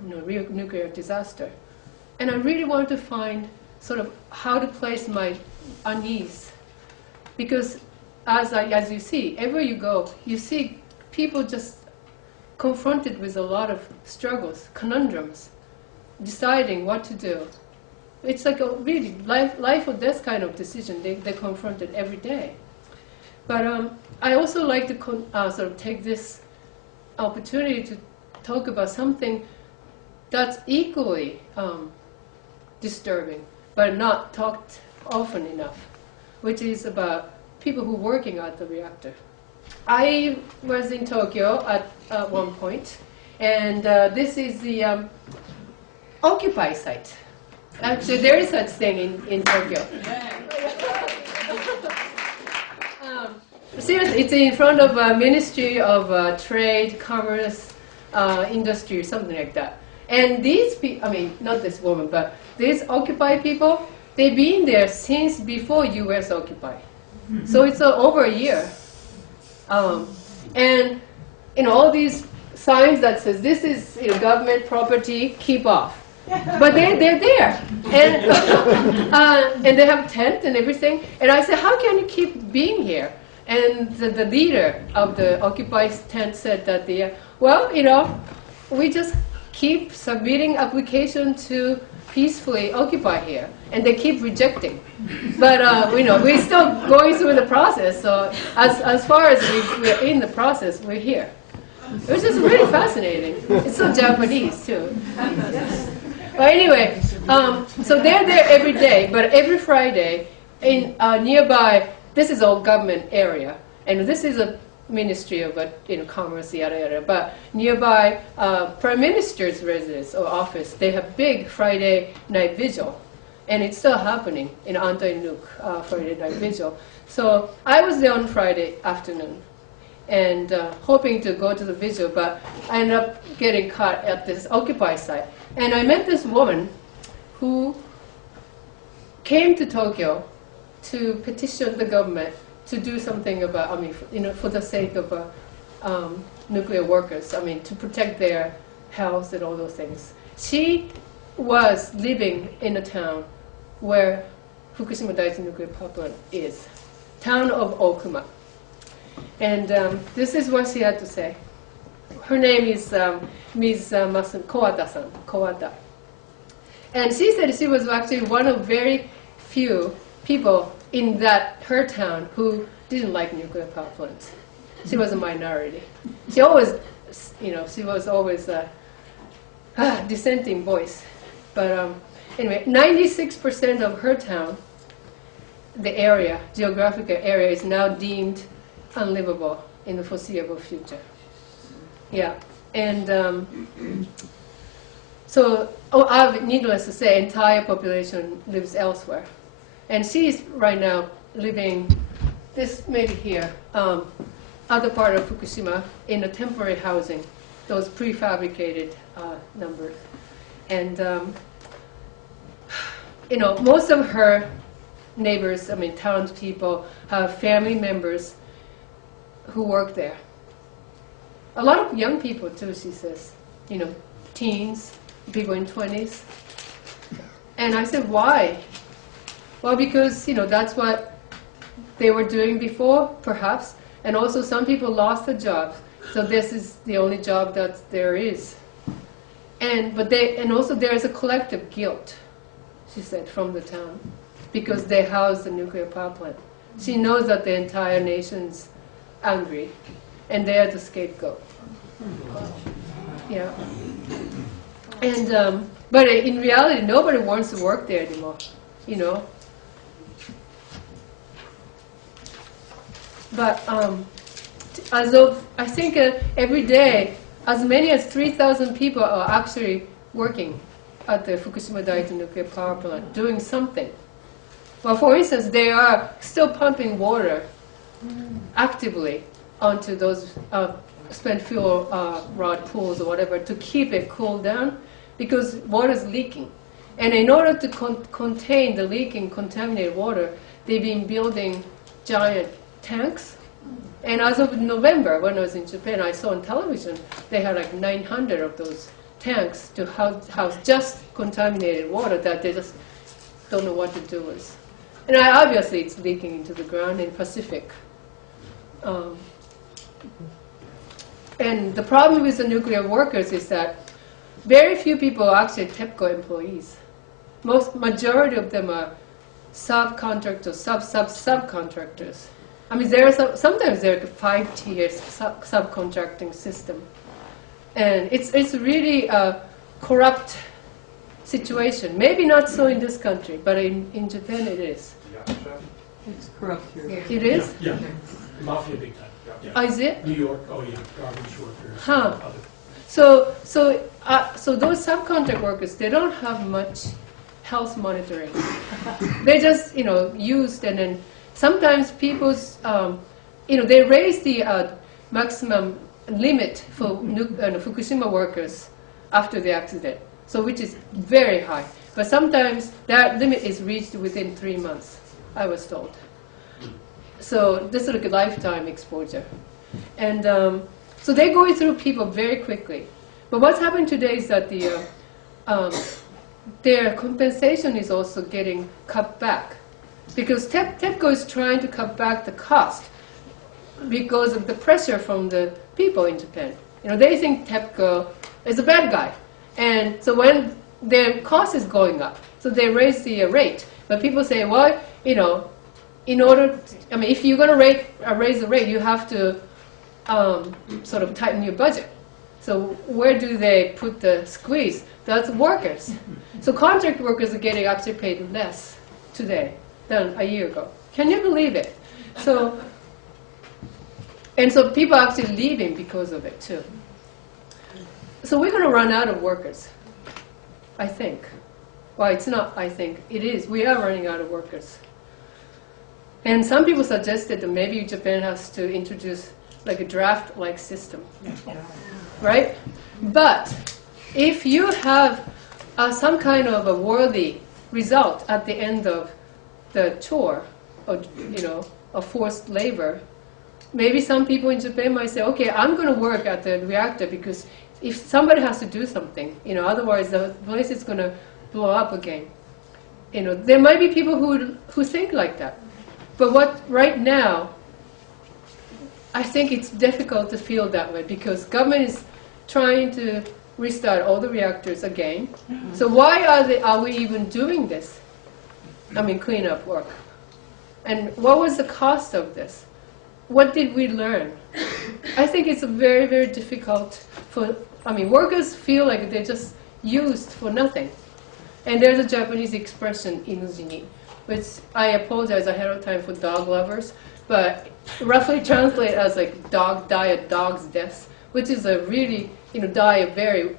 real nuclear disaster. And I really want to find sort of how to place my unease. Because as you see, everywhere you go, you see people just confronted with a lot of struggles, conundrums, deciding what to do. It's like a really life or death kind of decision they're confronted every day. But I also like to sort of take this opportunity to talk about something that's equally disturbing, but not talked often enough, which is about people who are working at the reactor. I was in Tokyo at one point, and this is the Occupy site. Actually, there is such thing in Tokyo. Seriously, it's in front of Ministry of Trade, Commerce, Industry, something like that. And these people, not this woman, but these Occupy people, they've been there since before U.S. Occupy. So it's over a year. And all these signs that says this is government property, keep off. But they're there, and they have tent and everything. And I said, how can you keep being here? And the leader of the Occupy tent said that we just keep submitting application to peacefully occupy here, and they keep rejecting. But we're still going through the process. So as far as we're in the process, we're here. It was just really fascinating. It's so Japanese too. But anyway, so they're there every day, but every Friday in nearby. This is all government area, and this is a Ministry of Commerce, yada yada. But nearby Prime Minister's residence or office, they have big Friday night vigil, and it's still happening in Anto-Inuk Friday night vigil. So I was there on Friday afternoon, and hoping to go to the vigil, but I ended up getting caught at this Occupy site, and I met this woman who came to Tokyo to petition the government to do something about, for the sake of nuclear workers, to protect their health and all those things. She was living in a town where Fukushima Daiichi nuclear power plant is, town of Okuma. And this is what she had to say. Her name is Ms. Kowata-san, Kowata. And she said she was actually one of very few people in her town who didn't like nuclear power plants. She was a minority. She always she was always a dissenting voice. But anyway, 96% of her town, the area, geographical area, is now deemed unlivable in the foreseeable future. Yeah, and so, needless to say, entire population lives elsewhere. And she's right now living, this maybe here, other part of Fukushima, in a temporary housing, those prefabricated numbers. And, most of her neighbors, townspeople, have family members who work there. A lot of young people too, she says, teens, people in 20s. And I said, why? Well, because, that's what they were doing before, perhaps, and also some people lost their jobs, so this is the only job that there is. And also there is a collective guilt, she said, from the town, because they house the nuclear power plant. She knows that the entire nation's angry, and they are the scapegoat. Yeah. And but in reality, nobody wants to work there anymore, But as of, I think every day, as many as 3,000 people are actually working at the Fukushima Daiichi nuclear power plant, doing something. Well, for instance, they are still pumping water actively onto those spent fuel rod pools or whatever to keep it cooled down, because water is leaking. And in order to contain the leaking contaminated water, they've been building giant tanks. And as of November, when I was in Japan, I saw on television, they had like 900 of those tanks to house just contaminated water that they just don't know what to do with. And obviously it's leaking into the ground in Pacific. And the problem with the nuclear workers is that very few people are actually TEPCO employees. Majority of them are subcontractors, subcontractors. Sometimes there are 5-tier subcontracting system. And it's really a corrupt situation. Maybe not so in this country, but in Japan it is. It's corrupt here. It is? Yeah, mafia big time. Yeah. Oh, is it? New York, oh yeah, garbage workers. Huh. Other. So those subcontract workers, they don't have much health monitoring. They just, used, and then sometimes people's, they raise the maximum limit for Fukushima workers after the accident, so which is very high. But sometimes that limit is reached within 3 months, I was told. So this is like a lifetime exposure. And so they're going through people very quickly. But what's happened today is that their compensation is also getting cut back. Because TEPCO is trying to cut back the cost because of the pressure from the people in Japan. They think TEPCO is a bad guy. And so when their cost is going up, so they raise the rate. But people say, well, in order to, if you're going to raise the rate, you have to sort of tighten your budget. So where do they put the squeeze? That's workers. So contract workers are getting actually paid less today than a year ago. Can you believe it? So people are actually leaving because of it too. So we're going to run out of workers, I think. Well, it's not, I think. It is. We are running out of workers. And some people suggested that maybe Japan has to introduce like a draft-like system, right? But if you have some kind of a worthy result at the end of the tour, or of forced labor, maybe some people in Japan might say, okay, I'm going to work at the reactor because if somebody has to do something, otherwise the place is going to blow up again. There might be people who think like that. But right now, I think it's difficult to feel that way because government is trying to restart all the reactors again. So why are we even doing this? Cleanup work. And what was the cost of this? what did we learn? I think it's very, very difficult for, workers feel like they're just used for nothing. And there's a Japanese expression, inujini, which I apologize ahead of time for dog lovers, but roughly translated as like dog die a dog's death, which is a really, die a very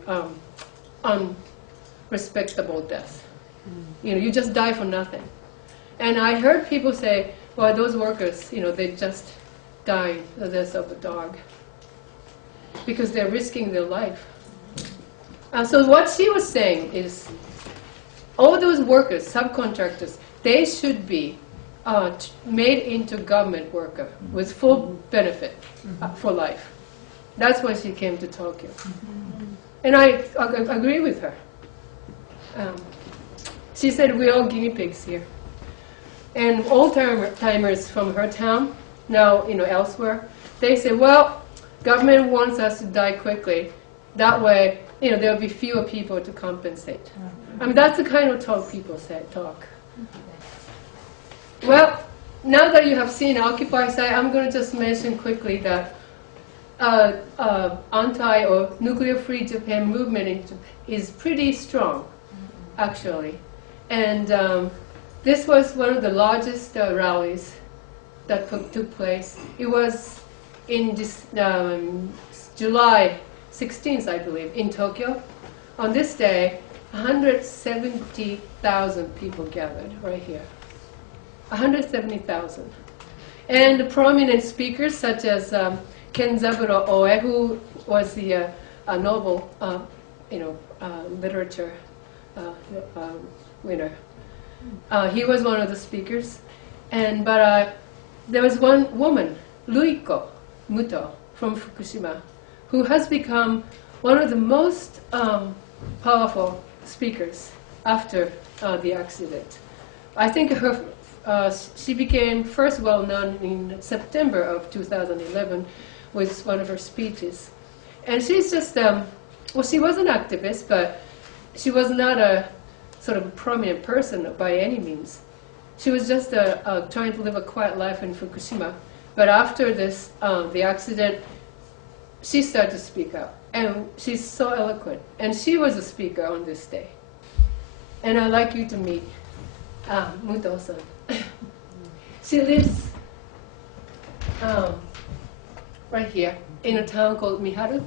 unrespectable death. You just die for nothing. And I heard people say, well, those workers, they just died the death of a dog because they're risking their life. So what she was saying is, all those workers, subcontractors, they should be made into government worker with full benefit for life. That's why she came to Tokyo. And I agree with her. She said, we're all guinea pigs here. And old-timers from her town, now elsewhere, they say, well, government wants us to die quickly. That way, there'll be fewer people to compensate. That's the kind of talk people talk. Well, now that you have seen Occupy site, I'm going to just mention quickly that anti- or nuclear-free Japan movement is pretty strong, actually. And this was one of the largest rallies that took place. It was in this, July 16th, I believe, in Tokyo. On this day, 170,000 people gathered right here. 170,000. And the prominent speakers such as Kenzaburo Oe, who was the Nobel literature winner. He was one of the speakers. But there was one woman, Ruiko Muto, from Fukushima, who has become one of the most powerful speakers after the accident. I think she became first well known in September of 2011 with one of her speeches. And she's just, she was an activist, but she was not a sort of prominent person by any means. She was just trying to live a quiet life in Fukushima. But after this, the accident, she started to speak up. And she's so eloquent. And she was a speaker on this day. And I'd like you to meet Muto-san. She lives right here in a town called Miharu.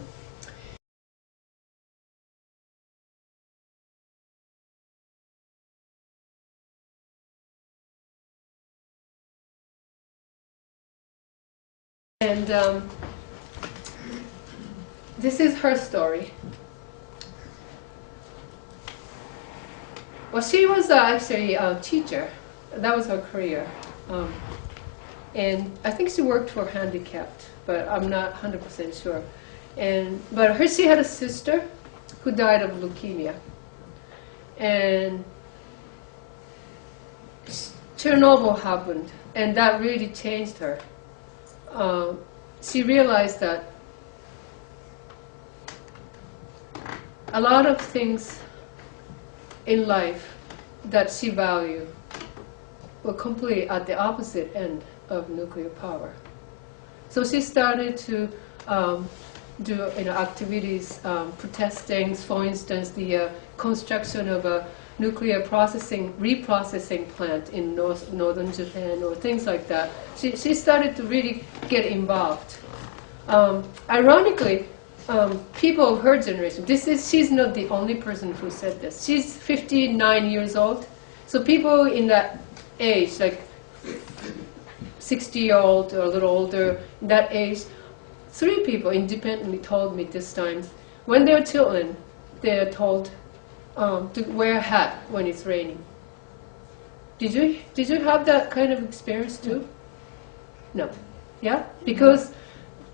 And this is her story. Well, she was actually a teacher. That was her career. And I think she worked for handicapped, but I'm not 100% sure. But she had a sister who died of leukemia. And Chernobyl happened, and that really changed her. She realized that a lot of things in life that she valued were completely at the opposite end of nuclear power. So she started to do activities, protesting, for instance, the construction of a nuclear reprocessing plant in northern Japan or things like that. She started to really get involved. Ironically, people of her generation, she's not the only person who said this. She's 59 years old. So people in that age, like 60-year-old or a little older, that age, 3 people independently told me this time, when they're children, they're told to wear a hat when it's raining. Did you have that kind of experience too? No. Yeah? Because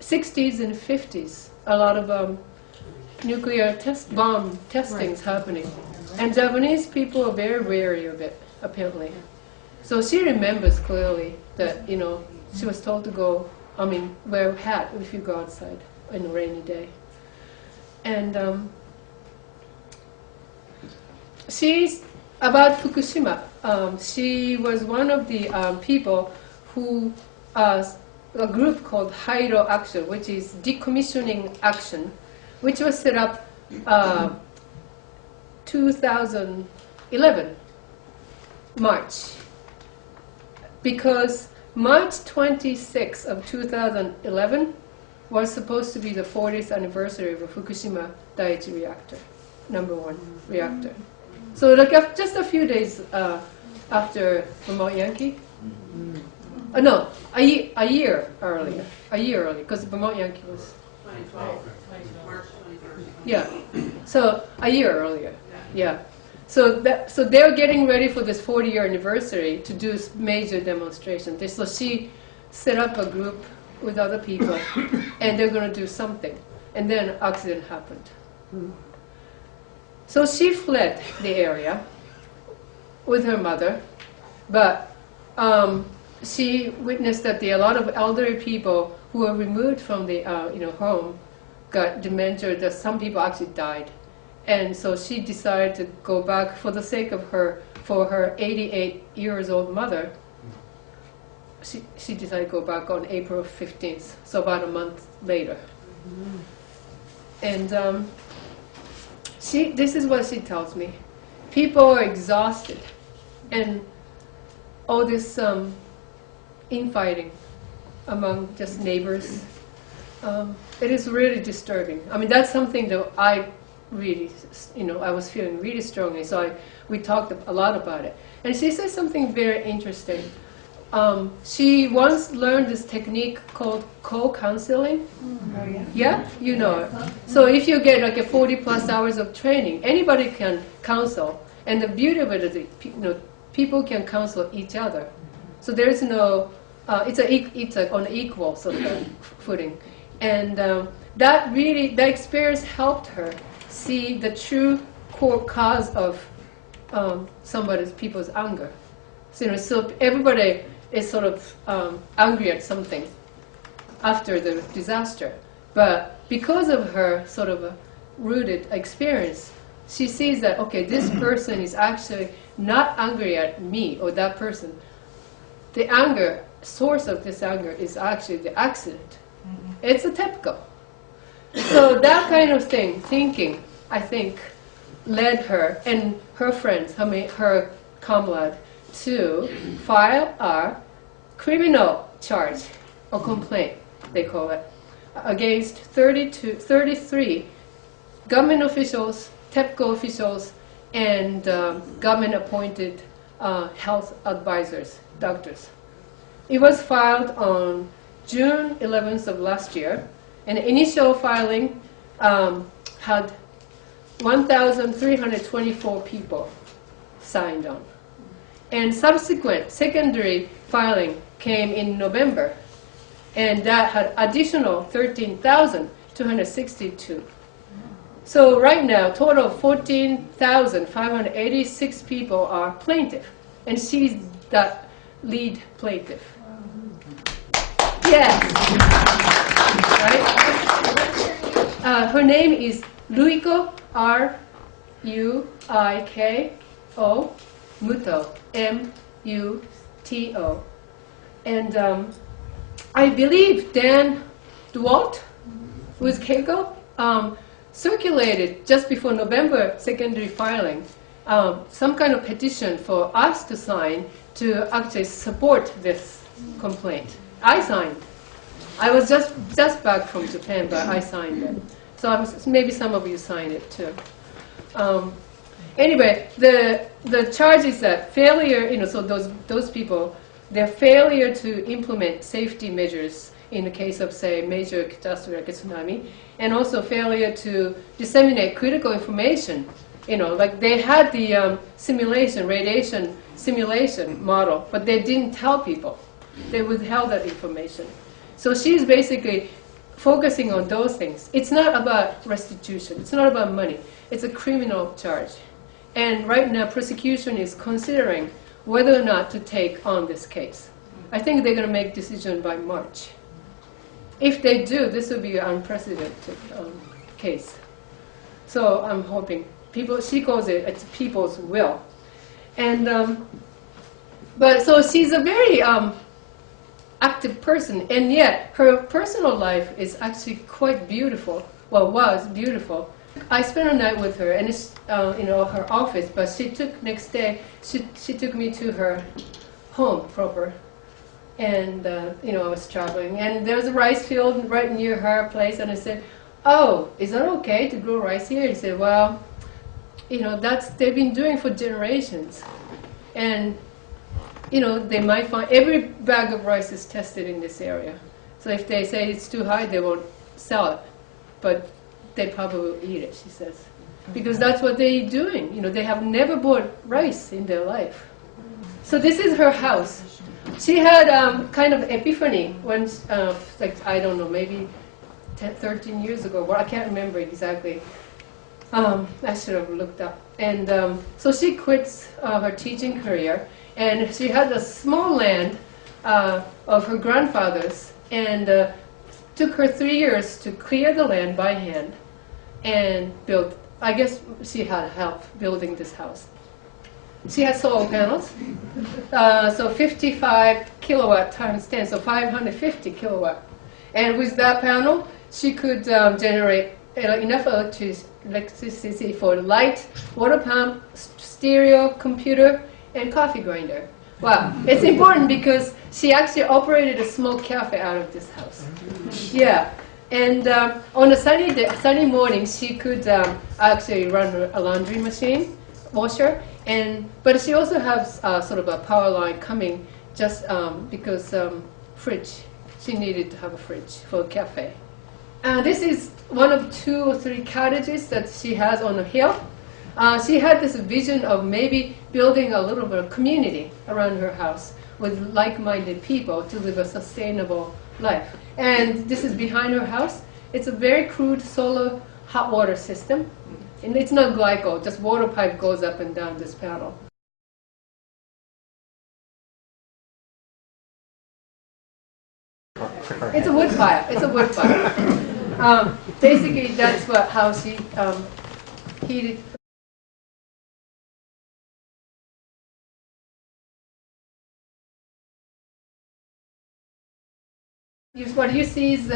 60s and 50s, a lot of nuclear bomb testings happening. And Japanese people are very wary of it, apparently. So she remembers clearly that, she was told to wear a hat if you go outside on a rainy day. And about Fukushima, she was one of the people who a group called Hairo Action, which is decommissioning action, which was set up 2011, March. Because March 26th of 2011 was supposed to be the 40th anniversary of the Fukushima Daiichi reactor, #1 reactor. So like just a few days after Vermont Yankee. No, a year earlier, because Vermont Yankee was 2012, March 21st. yeah. So a year earlier, yeah. So they're getting ready for this 40-year anniversary to do major demonstration. So she set up a group with other people, and they're going to do something. And then accident happened. So she fled the area with her mother, but she witnessed that a lot of elderly people who were removed from the home got dementia. That some people actually died, and so she decided to go back for the sake of her 88-year-old mother. She decided to go back on April 15th, so about a month later. And this is what she tells me. People are exhausted, and all this infighting among just neighbors. It is really disturbing. I mean, that's something that I really, I was feeling really strongly. So we talked a lot about it. And she said something very interesting. She once learned this technique called co-counseling. Yeah, you know it. So if you get like a 40+ hours of training, anybody can counsel. And the beauty of it is, people can counsel each other. So there's no, it's on equal sort of a footing. And that experience helped her see the true core cause of people's anger. So everybody is sort of angry at something after the disaster. But because of her sort of rooted experience, she sees that, okay, this person is actually not angry at me or that person. The source of this anger is actually the accident. It's a typical. So that kind of thinking, I think, led her and her friends, her comrade, to file a criminal charge or complaint, they call it, against 33 government officials, TEPCO officials, and government-appointed health advisors, doctors. It was filed on June 11th of last year, and the initial filing had 1,324 people signed on. And subsequent secondary filing came in November, and that had additional 13,262. So right now, total of 14,586 people are plaintiff, and she's the lead plaintiff. Yes. Right? Her name is Ruiko, R-U-I-K-O, Muto, M-U-T-O. And I believe Dan DeWalt, who is Keiko, circulated just before November secondary filing some kind of petition for us to sign to actually support this complaint. I signed. I was just back from Japan, but I signed it. So maybe some of you signed it too. Anyway, the charge is that failure, so those people, their failure to implement safety measures in the case of, say, major catastrophe like a tsunami, and also failure to disseminate critical information. Like they had the radiation simulation model, but they didn't tell people. They withheld that information. So she's basically focusing on those things. It's not about restitution. It's not about money. It's a criminal charge. And right now, prosecution is considering whether or not to take on this case. I think they're going to make decision by March. If they do, this will be an unprecedented case. So I'm hoping she calls it's people's will. And but so she's a very active person, and yet her personal life is actually quite beautiful. Well, was beautiful. I spent a night with her, and it's her office. But she took next day. She took me to her home proper, and I was traveling, and there was a rice field right near her place, and I said, "Oh, is that okay to grow rice here?" And she said, "Well, that's they've been doing for generations, and they might find every bag of rice is tested in this area. So if they say it's too high, they won't sell it, but they probably will eat it," she says, because that's what they're doing. They have never bought rice in their life. So this is her house. She had kind of epiphany when, I don't know, maybe 13 years ago. Well, I can't remember exactly. I should have looked up. And so she quits her teaching career, and she had a small land of her grandfather's, and took her 3 years to clear the land by hand and build. I guess she had help building this house. She has solar panels, so 55 kilowatt times 10, so 550 kilowatt. And with that panel, she could generate enough electricity for light, water pump, stereo, computer, and coffee grinder. Wow, it's important because she actually operated a small cafe out of this house. Yeah, and on a sunny morning, she could actually run a laundry machine, washer, but she also has sort of a power line coming just because fridge. She needed to have a fridge for a cafe. This is one of 2 or 3 cottages that she has on a hill. She had this vision of maybe building a little bit of community around her house with like-minded people to live a sustainable life. And this is behind her house. It's a very crude solar hot water system. And it's not glycol, just water pipe goes up and down this panel. It's a wood fire. It's a wood fire. Basically, that's how she heated. What you see is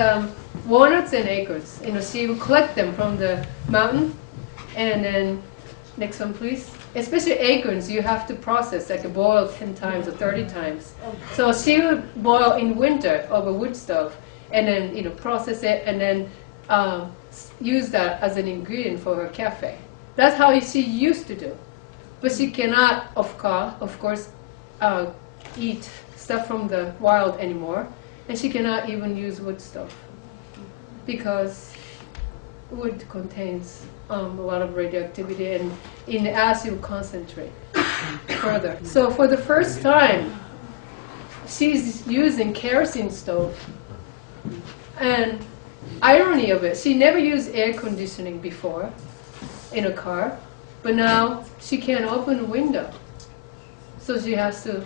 walnuts and acorns. She will collect them from the mountain, and then next one, please. Especially acorns, you have to process, like boil 10 times or 30 times. So she would boil in winter over wood stove, and then process it, and then use that as an ingredient for her cafe. That's how she used to do. But she cannot, of course, eat stuff from the wild anymore. And she cannot even use wood stove because wood contains a lot of radioactivity, and in the acid concentrate further. So for the first time, she's using kerosene stove. And irony of it, she never used air conditioning before in a car, but now she can't open a window. So she has to.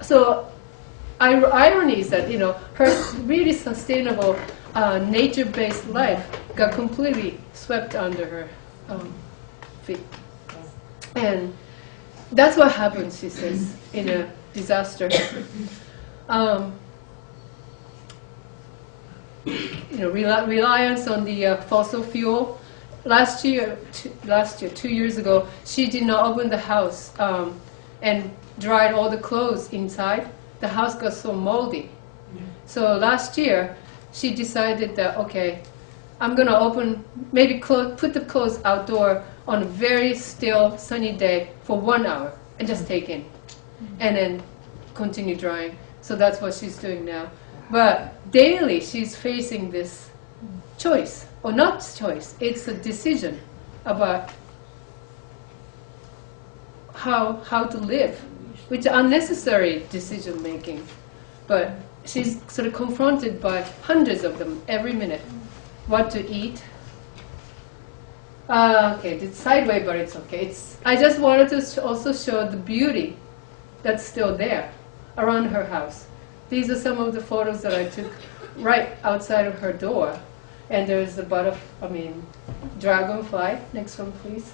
So irony is that her really sustainable nature-based life got completely swept under her feet, and that's what happens, she says, in a disaster. Reliance on the fossil fuel. Last year, 2 years ago, she did not open the house and dried all the clothes inside. The house got so moldy. So last year, she decided that, okay, I'm going to maybe put the clothes outdoor on a very still, sunny day for 1 hour and just take in. And then continue drying. So that's what she's doing now. But daily, she's facing this choice, or not choice, it's a decision about how to live, which is unnecessary decision making. But she's sort of confronted by hundreds of them every minute. What to eat. Okay, it's sideways, but it's okay. I just wanted to also show the beauty that's still there around her house. These are some of the photos that I took right outside of her door. And there's the dragonfly. Next one, please.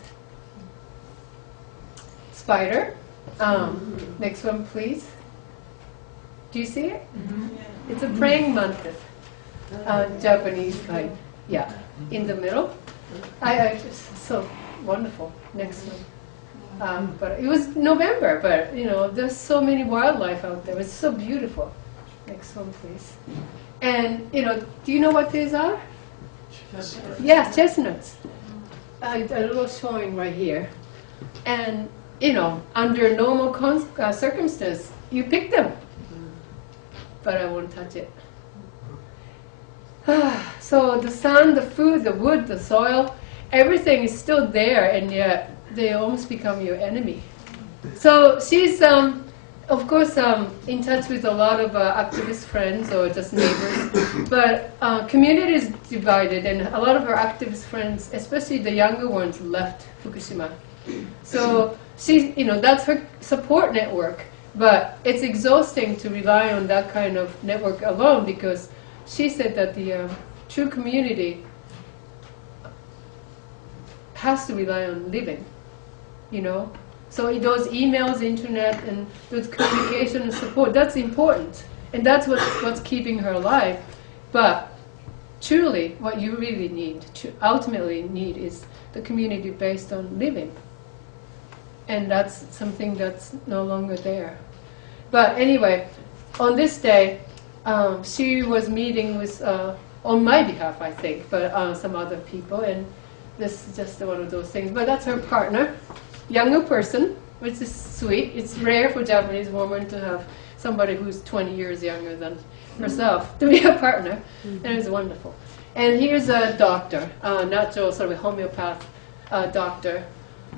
Spider. Next one, please. Do you see it? It's a praying mantis, Japanese kind. Yeah, in the middle. I just so wonderful. Next one. But it was November, but you know, there's so many wildlife out there. It's so beautiful. Next one, please. And you know, do you know what these are? Yes, chestnuts. A little showing right here. And you know, under normal circumstances, you pick them. But I won't touch it. So the sun, the food, the wood, the soil, everything is still there, and yet they almost become your enemy. So she's, of course, in touch with a lot of activist friends or just neighbors. But community is divided, and a lot of her activist friends, especially the younger ones, left Fukushima. So she, you know, that's her support network. But it's exhausting to rely on that kind of network alone, because she said that the true community has to rely on living, you know. So those emails, internet, and those communication and support, that's important. And that's what's keeping her alive. But truly, what you really need, ultimately need, is the community based on living. And that's something that's no longer there. But anyway, on this day, she was meeting with, on my behalf, I think, but some other people, and this is just one of those things. But that's her partner, younger person, which is sweet. It's rare for Japanese women to have somebody who's 20 years younger than herself to be a partner, and it's wonderful. And here's a doctor, natural sort of homeopath doctor,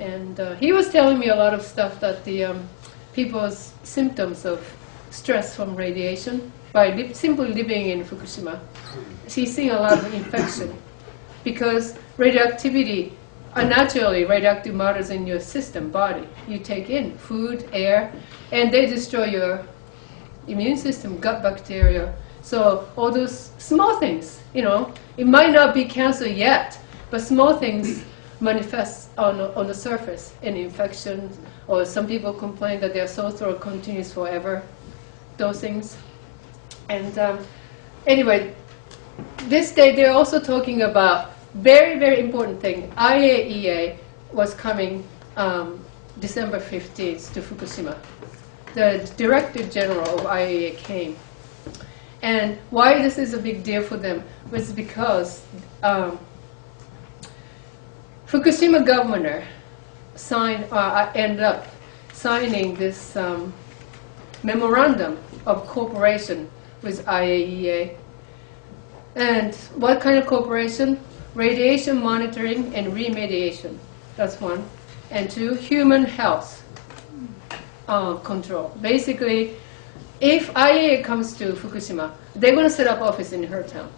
and he was telling me a lot of stuff that the people's symptoms of stress from radiation by simply living in Fukushima. She's seeing a lot of infection because radioactivity, naturally radioactive matters in your system, body. You take in food, air, and they destroy your immune system, gut bacteria. So all those small things, you know, it might not be cancer yet, but small things manifest on the surface in infections, or some people complain that their sore throat continues forever, those things. And anyway, this day they're also talking about very, very important thing. IAEA was coming December 15th to Fukushima. The Director General of IAEA came. And why this is a big deal for them was because Fukushima governor ended up signing this memorandum of cooperation with IAEA. And what kind of cooperation? Radiation monitoring and remediation. That's one. And two, human health control. Basically, if IAEA comes to Fukushima, they're going to set up office in her town.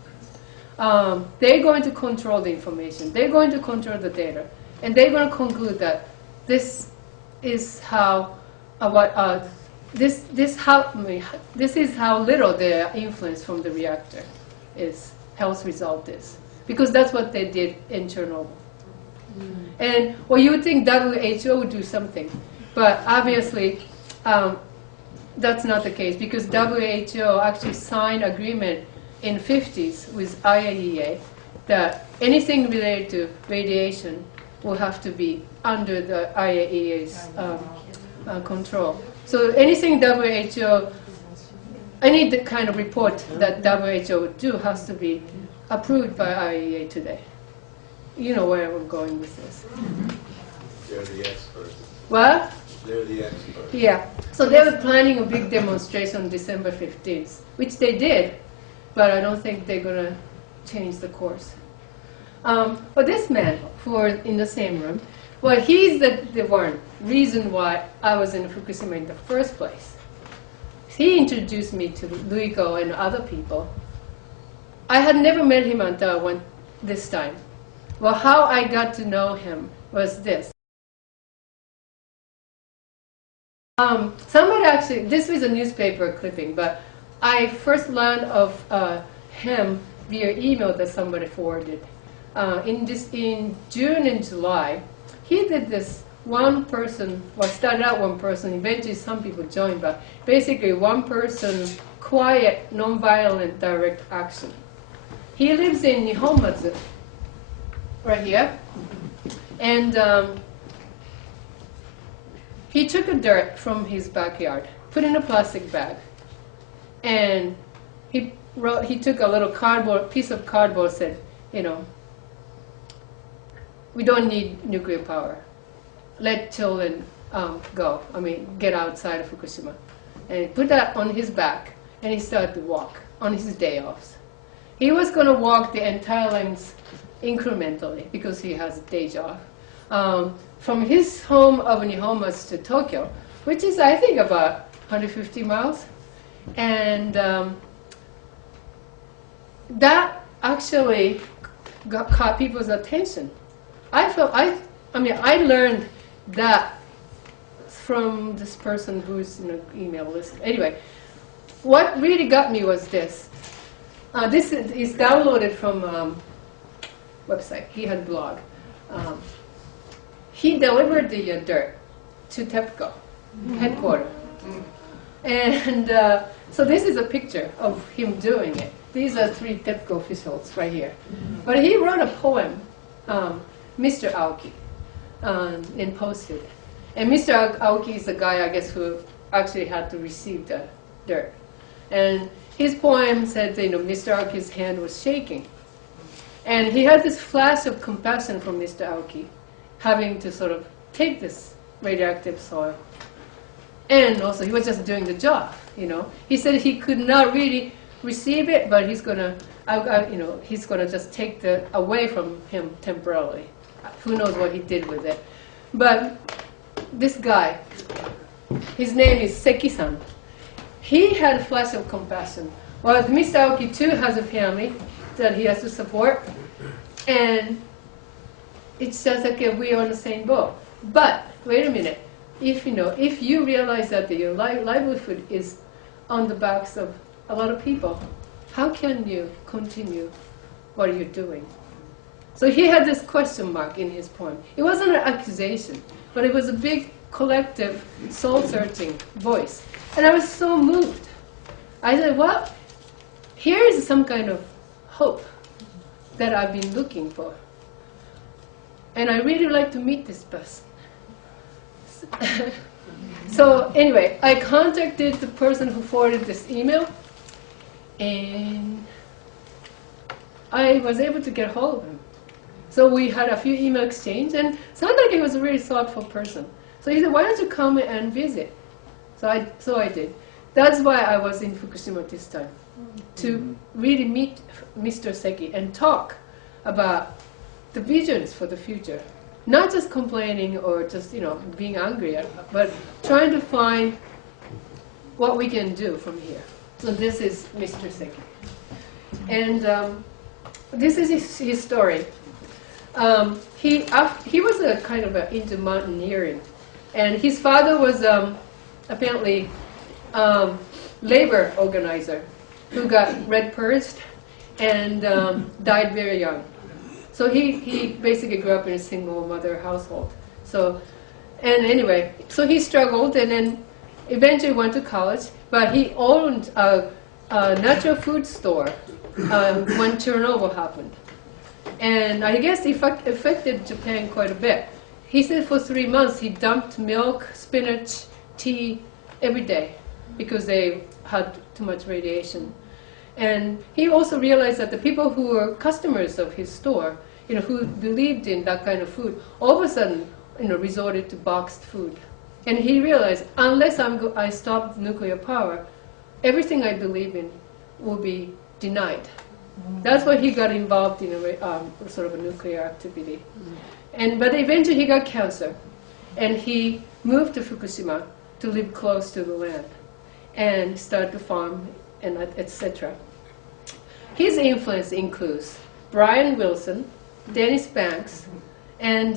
They're going to control the information. They're going to control the data. And they're going to conclude that this is how this is how little the influence from the reactor is, health result is. Because that's what they did in Chernobyl. And well, you would think WHO would do something. But obviously, that's not the case, because WHO actually signed agreement in 50s with IAEA that anything related to radiation will have to be under the IAEA's control. So anything WHO, any kind of report that WHO would do has to be approved by IAEA today. You know where I'm going with this. They're the experts. What? They're the experts. Yeah. So they were planning a big demonstration on December 15th, which they did, but I don't think they're going to change the course. But this man, who are in the same room, well, he's the reason why I was in Fukushima in the first place. He introduced me to Luiko and other people. I had never met him until I went this time. Well, how I got to know him was this. Somebody actually, this was a newspaper clipping, but I first learned of him via email that somebody forwarded. In June and July, he did this one person, well, started out one person, eventually some people joined, but basically one person, quiet, non-violent, direct action. He lives in Nihonmatsu, right here, and he took a dirt from his backyard, put in a plastic bag, and he took a little piece of cardboard, said, you know, we don't need nuclear power. Let children go. I mean, get outside of Fukushima. And he put that on his back, and he started to walk on his day offs. He was going to walk the entire length incrementally because he has a day job. From his home of Nihonmatsu to Tokyo, which is, I think, about 150 miles. And that actually caught people's attention. I learned that from this person who's in an email list. Anyway, what really got me was this. This is downloaded from website. He had a blog. He delivered the dirt to TEPCO headquarters. And so this is a picture of him doing it. These are 3 TEPCO officials right here. But he wrote a poem, Mr. Aoki, and posted it. And Mr. Aoki is the guy, I guess, who actually had to receive the dirt. And his poem said, you know, Mr. Aoki's hand was shaking. And he had this flash of compassion from Mr. Aoki, having to sort of take this radioactive soil. And also, he was just doing the job, you know. He said he could not really receive it, but he's gonna, he's gonna just take it away from him temporarily. Who knows what he did with it? But this guy, his name is Seki-san. He had a flash of compassion. Well, Mr. Aoki too has a family that he has to support, and it's just like we're on the same boat. But wait a minute. If you realize that your livelihood is on the backs of a lot of people, how can you continue what you're doing? So he had this question mark in his poem. It wasn't an accusation, but it was a big collective soul-searching voice. And I was so moved. I said, well, here is some kind of hope that I've been looking for. And I really like to meet this person. So anyway, I contacted the person who forwarded this email, and I was able to get a hold of him. So we had a few email exchanges, and sounded like he was a really thoughtful person. So he said, why don't you come and visit? So I did. That's why I was in Fukushima this time, to really meet Mr. Seki and talk about the visions for the future. Not just complaining or just, being angry, but trying to find what we can do from here. So this is Mr. Seki. And this is his story. He was a kind of into mountaineering. And his father was apparently labor organizer who got red purged and died very young. So he basically grew up in a single mother household. So he struggled and then eventually went to college, but he owned a natural food store when Chernobyl happened. And I guess it affected Japan quite a bit. He said for 3 months he dumped milk, spinach, tea every day because they had too much radiation. And he also realized that the people who were customers of his store, who believed in that kind of food, all of a sudden, resorted to boxed food. And he realized, unless I stop nuclear power, everything I believe in will be denied. That's why he got involved in a sort of a nuclear activity. But eventually he got cancer, and he moved to Fukushima to live close to the land and start to farm, and etc. His influence includes Brian Wilson, Dennis Banks, and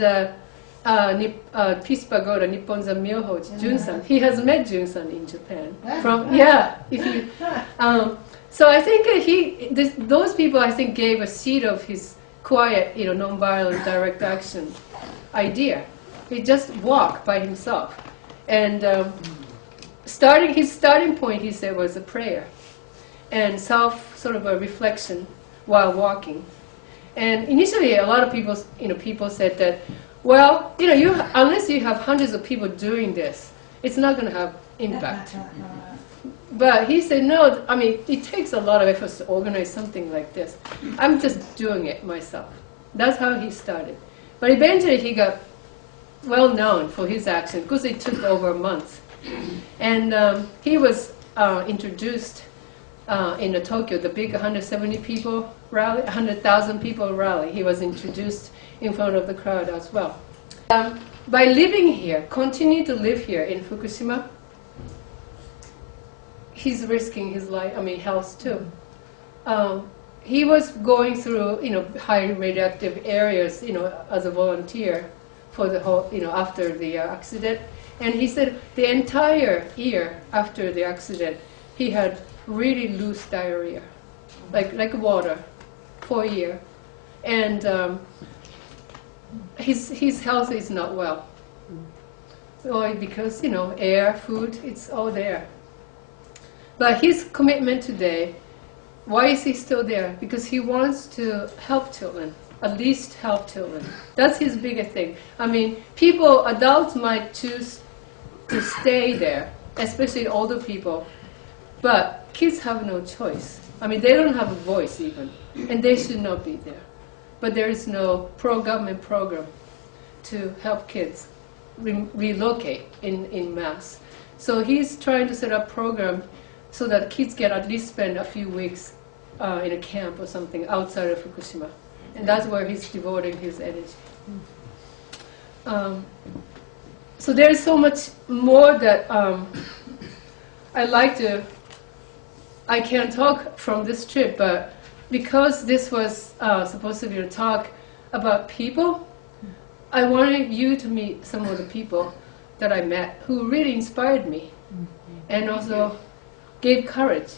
Peace Pagoda, Nipponza Myohoji, Jun-san. He has met Jun-san in Japan. So I think those people, I think, gave a seed of his quiet, nonviolent direct action idea. He just walked by himself. And his starting point, he said, was a prayer and sort of a reflection while walking. And initially, a lot of people, people said that, well, unless you have hundreds of people doing this, it's not going to have impact. But he said, no, I mean, it takes a lot of effort to organize something like this. I'm just doing it myself. That's how he started. But eventually he got well known for his action because it took over a month. And he was introduced in Tokyo, the big 170 people rally, 100,000 people rally. He was introduced in front of the crowd as well. By living here, continue to live here in Fukushima, he's risking his life, health too. He was going through, high radioactive areas, as a volunteer for the whole, after the accident. And he said the entire year after the accident, he had really loose diarrhea, like water, for a year. And his health is not well. So because, air, food, it's all there. But his commitment today, why is he still there? Because he wants to help children, at least help children. That's his biggest thing. Adults might choose to stay there, especially older people, but kids have no choice. They don't have a voice even, and they should not be there. But there is no pro-government program to help kids relocate in mass. So he's trying to set up a program so that kids can at least spend a few weeks in a camp or something outside of Fukushima. And that's where he's devoting his energy. So there's so much more that I can't talk from this trip, but because this was supposed to be a talk about people, I wanted you to meet some of the people that I met who really inspired me and also gave courage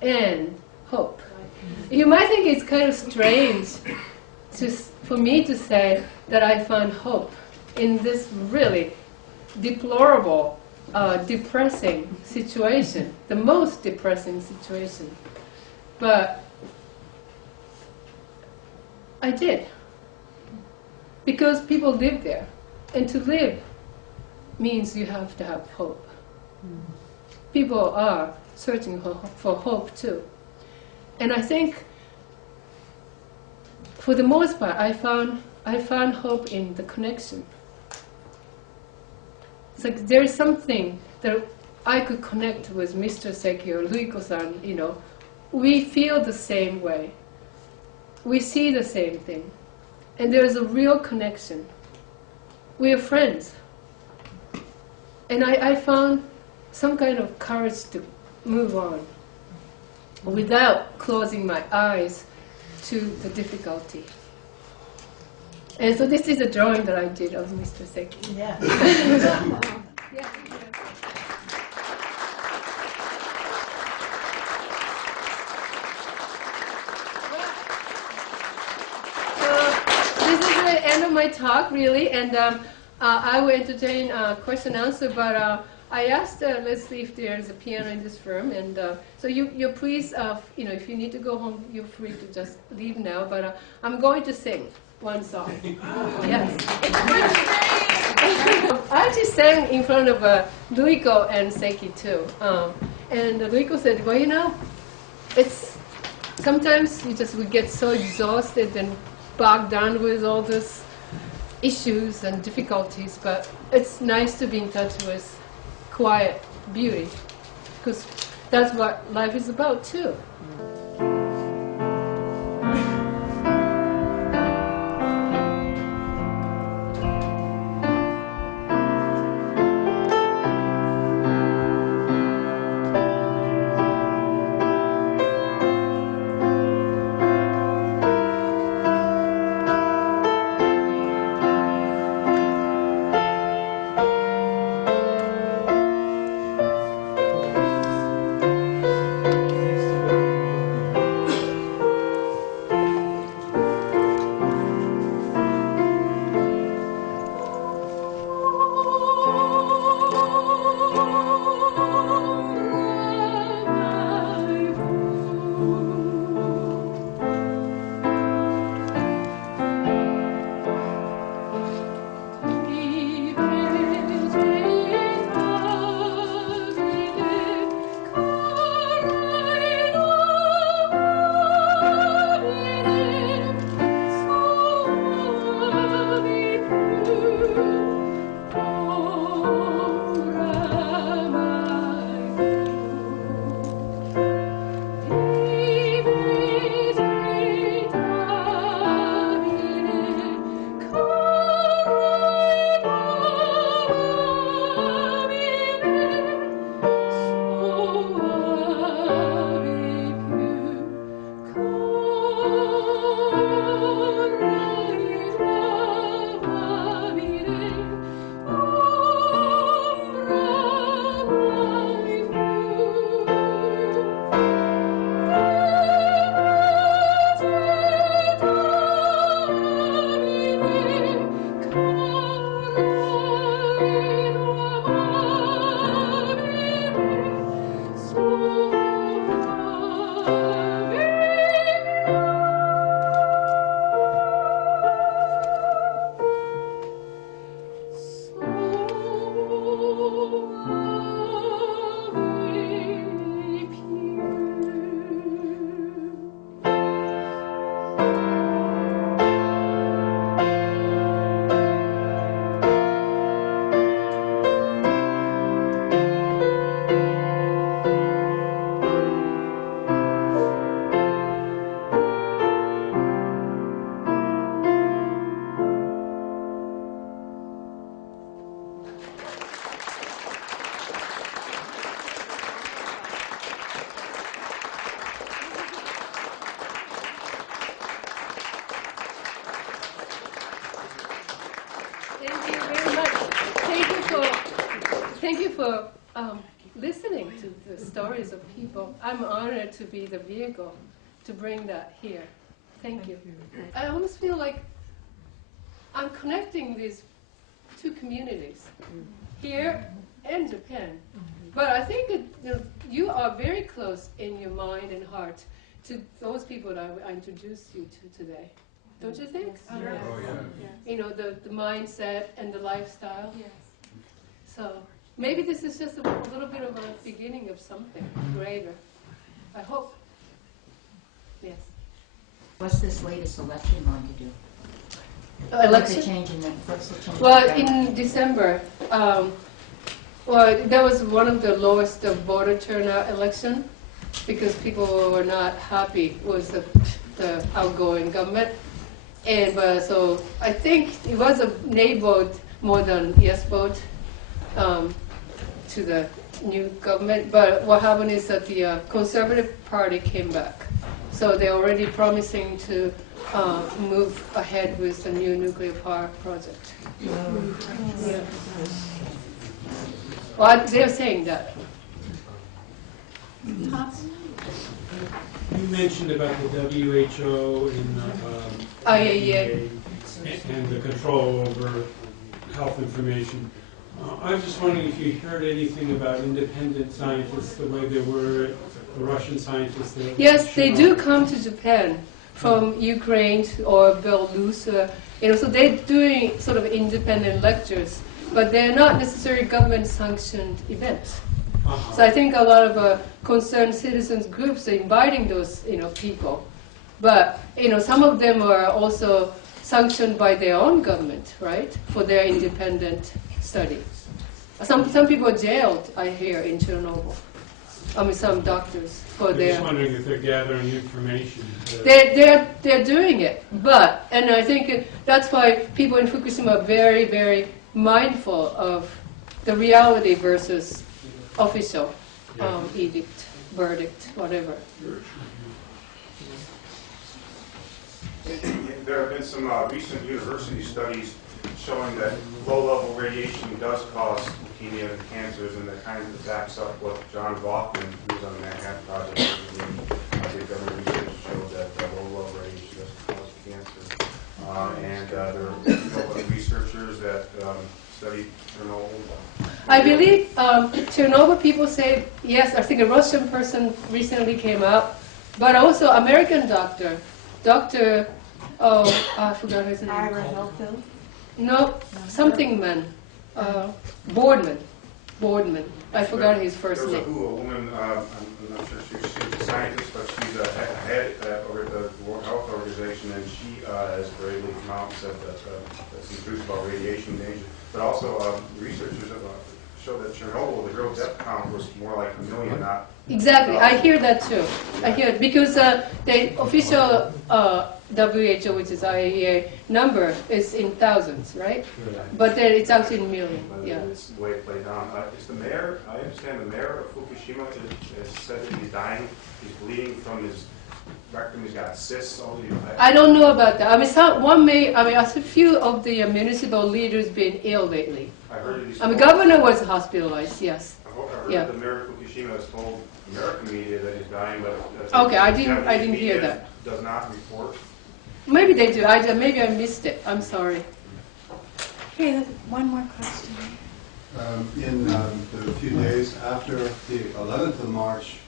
and hope. You might think it's kind of strange for me to say that I found hope in this really deplorable, depressing situation, the most depressing situation. But I did. Because people live there. And to live means you have to have hope. People are searching for hope too. And I think, for the most part, I found hope in the connection. It's like there is something that I could connect with Mr. Seki or Luiko-san, We feel the same way. We see the same thing. And there's a real connection. We are friends. And I found some kind of courage to move on without closing my eyes to the difficulty. And so this is a drawing that I did of Mr. Seki. Yeah. Yeah. This is the end of my talk, really, and I will entertain question and answer, but I asked Leslie if there's a piano in this room, and so you please, if you need to go home, you're free to just leave now, but I'm going to sing one song. Yes. I actually sang in front of Luiko and Seki too, and Luiko said, well, it's sometimes we get so exhausted and bogged down with all these issues and difficulties, but it's nice to be in touch with quiet beauty, because that's what life is about too. thank you for listening to the stories of people. I'm honored to be the vehicle to bring that here. Thank you. I almost feel like I'm connecting these two communities, here and Japan. But I think that you are very close in your mind and heart to those people that I introduced you to today. Don't you think? Oh, yeah. You know, the mindset and the lifestyle. Yes. So maybe this is just a little bit of a beginning of something greater. I hope. Yes. What's this latest election going to do? What's the Election? change in the, what's the change? Well, in the in December, well, that was one of the lowest voter turnout election because people were not happy with the outgoing government. And so I think it was a nay vote more than yes vote to the new government. But what happened is that the Conservative Party came back. So they're already promising to move ahead with the new nuclear power project. Yeah. Well, they're saying that. You mentioned about the WHO and IAEA. and the control over health information. I was just wondering if you heard anything about independent scientists, the way they were, the Russian scientists. Yes, they do come to Japan from Ukraine or Belarus. So they're doing sort of independent lectures, but they're not necessarily government-sanctioned events. So I think a lot of concerned citizens groups are inviting those people, but some of them are also sanctioned by their own government, right, for their independent study. Some people are jailed, I hear, in Chernobyl. I mean, some doctors for I'm their. just wondering if they're gathering information. They're doing it, and I think that's why people in Fukushima are very, very mindful of the reality versus official edict, verdict, whatever. There have been some recent university studies showing that low-level radiation does cause leukemia and cancers, and that kind of backs up what John Goffman, who's on the Manhattan Project, did government research showed that low-level radiation does cause cancer. And there are researchers that study Chernobyl. I believe Chernobyl people say yes. I think a Russian person recently came out, but also American doctor, I forgot his name. Ira Helfield. No, something man, Boardman. I forgot his first There's name. a woman, I'm not sure she's a scientist, but she's a head over at the World Health Organization, and she has very late come out and said that some truth about radiation danger. But also, researchers show that Chernobyl, the real death count was more like 1 million, not. Exactly, I hear that too. I hear it because the official WHO, which is IAEA number, is in thousands, right? But then it's actually in millions. But Yeah. it's the way it played down. Is the mayor? I understand the mayor of Fukushima has said that he's dying. He's bleeding from his rectum. He's got cysts all over. I don't know about that. I mean, a few of the municipal leaders been ill lately. I heard that he's. I mean, governor was hospitalized. Yes. I heard Yeah. that the mayor of Fukushima has told American media that he's dying, but Okay, I didn't Japanese hear media that. Does not report. Maybe they do. Maybe I missed it. I'm sorry. Okay, one more question. In the few days after the 11th of March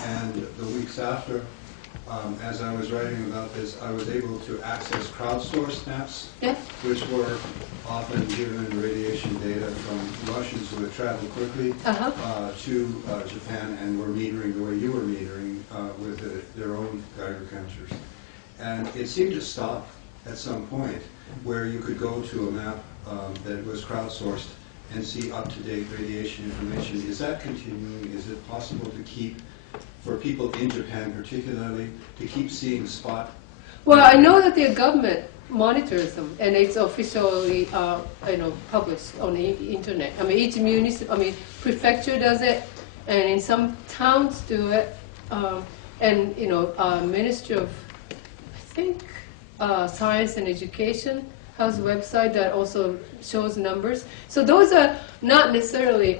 and the weeks after, as I was writing about this, I was able to access crowdsourced maps, Yeah. which were often given radiation data from Russians who had traveled quickly to Japan and were metering the way you were metering with their own Geiger counters. And it seemed to stop at some point where you could go to a map that was crowdsourced and see up-to-date radiation information. Is that continuing? Is it possible to keep, for people in Japan particularly, to keep seeing spot? Well, I know that the government monitors them, and it's officially, published on the internet. I mean, each prefecture does it, and in some towns do it, and Ministry of, I think, Science and Education Health website that also shows numbers. So those are not necessarily,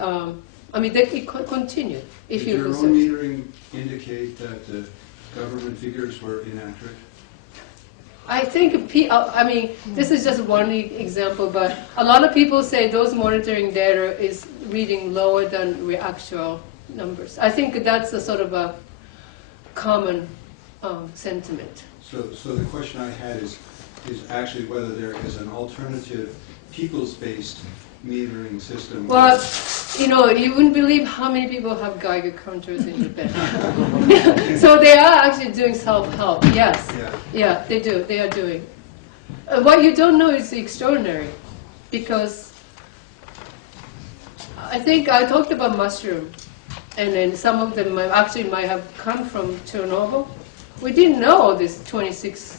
they could continue if Did you your own research. metering indicate that the government figures were inaccurate? I think, this is just one example, but a lot of people say those monitoring data is reading lower than the actual numbers. I think that's a sort of a common sentiment. So the question I had is actually whether there is an alternative peoples-based metering system. Well, you wouldn't believe how many people have Geiger counters in Japan. So they are actually doing self-help, yes. Yeah, they do. They are doing. What you don't know is extraordinary, because I think I talked about mushroom, and then some of them might have come from Chernobyl. We didn't know this 26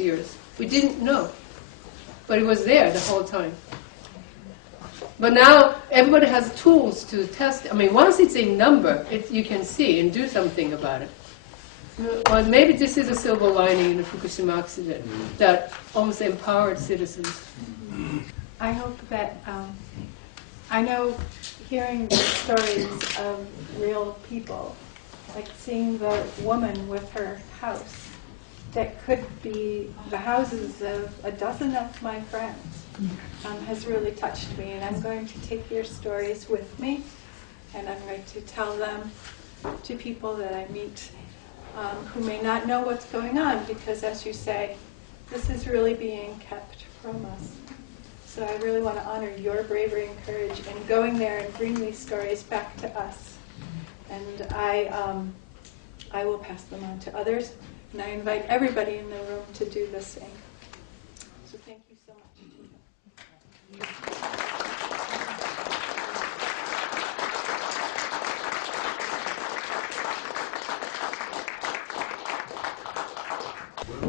years. We didn't know. But it was there the whole time. But now everybody has tools to test. Once it's a number, you can see and do something about it. Well, maybe this is a silver lining in the Fukushima accident that almost empowered citizens. I hope that, I know hearing the stories of real people, like seeing the woman with her house, that could be the houses of a dozen of my friends, has really touched me. And I'm going to take your stories with me, and I'm going to tell them to people that I meet who may not know what's going on, because as you say, this is really being kept from us. So I really want to honor your bravery and courage in going there and bring these stories back to us. And I will pass them on to others, and I invite everybody in the room to do the same. So thank you so much.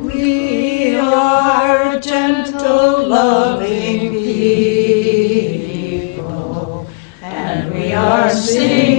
We are gentle, loving people, and we are singing.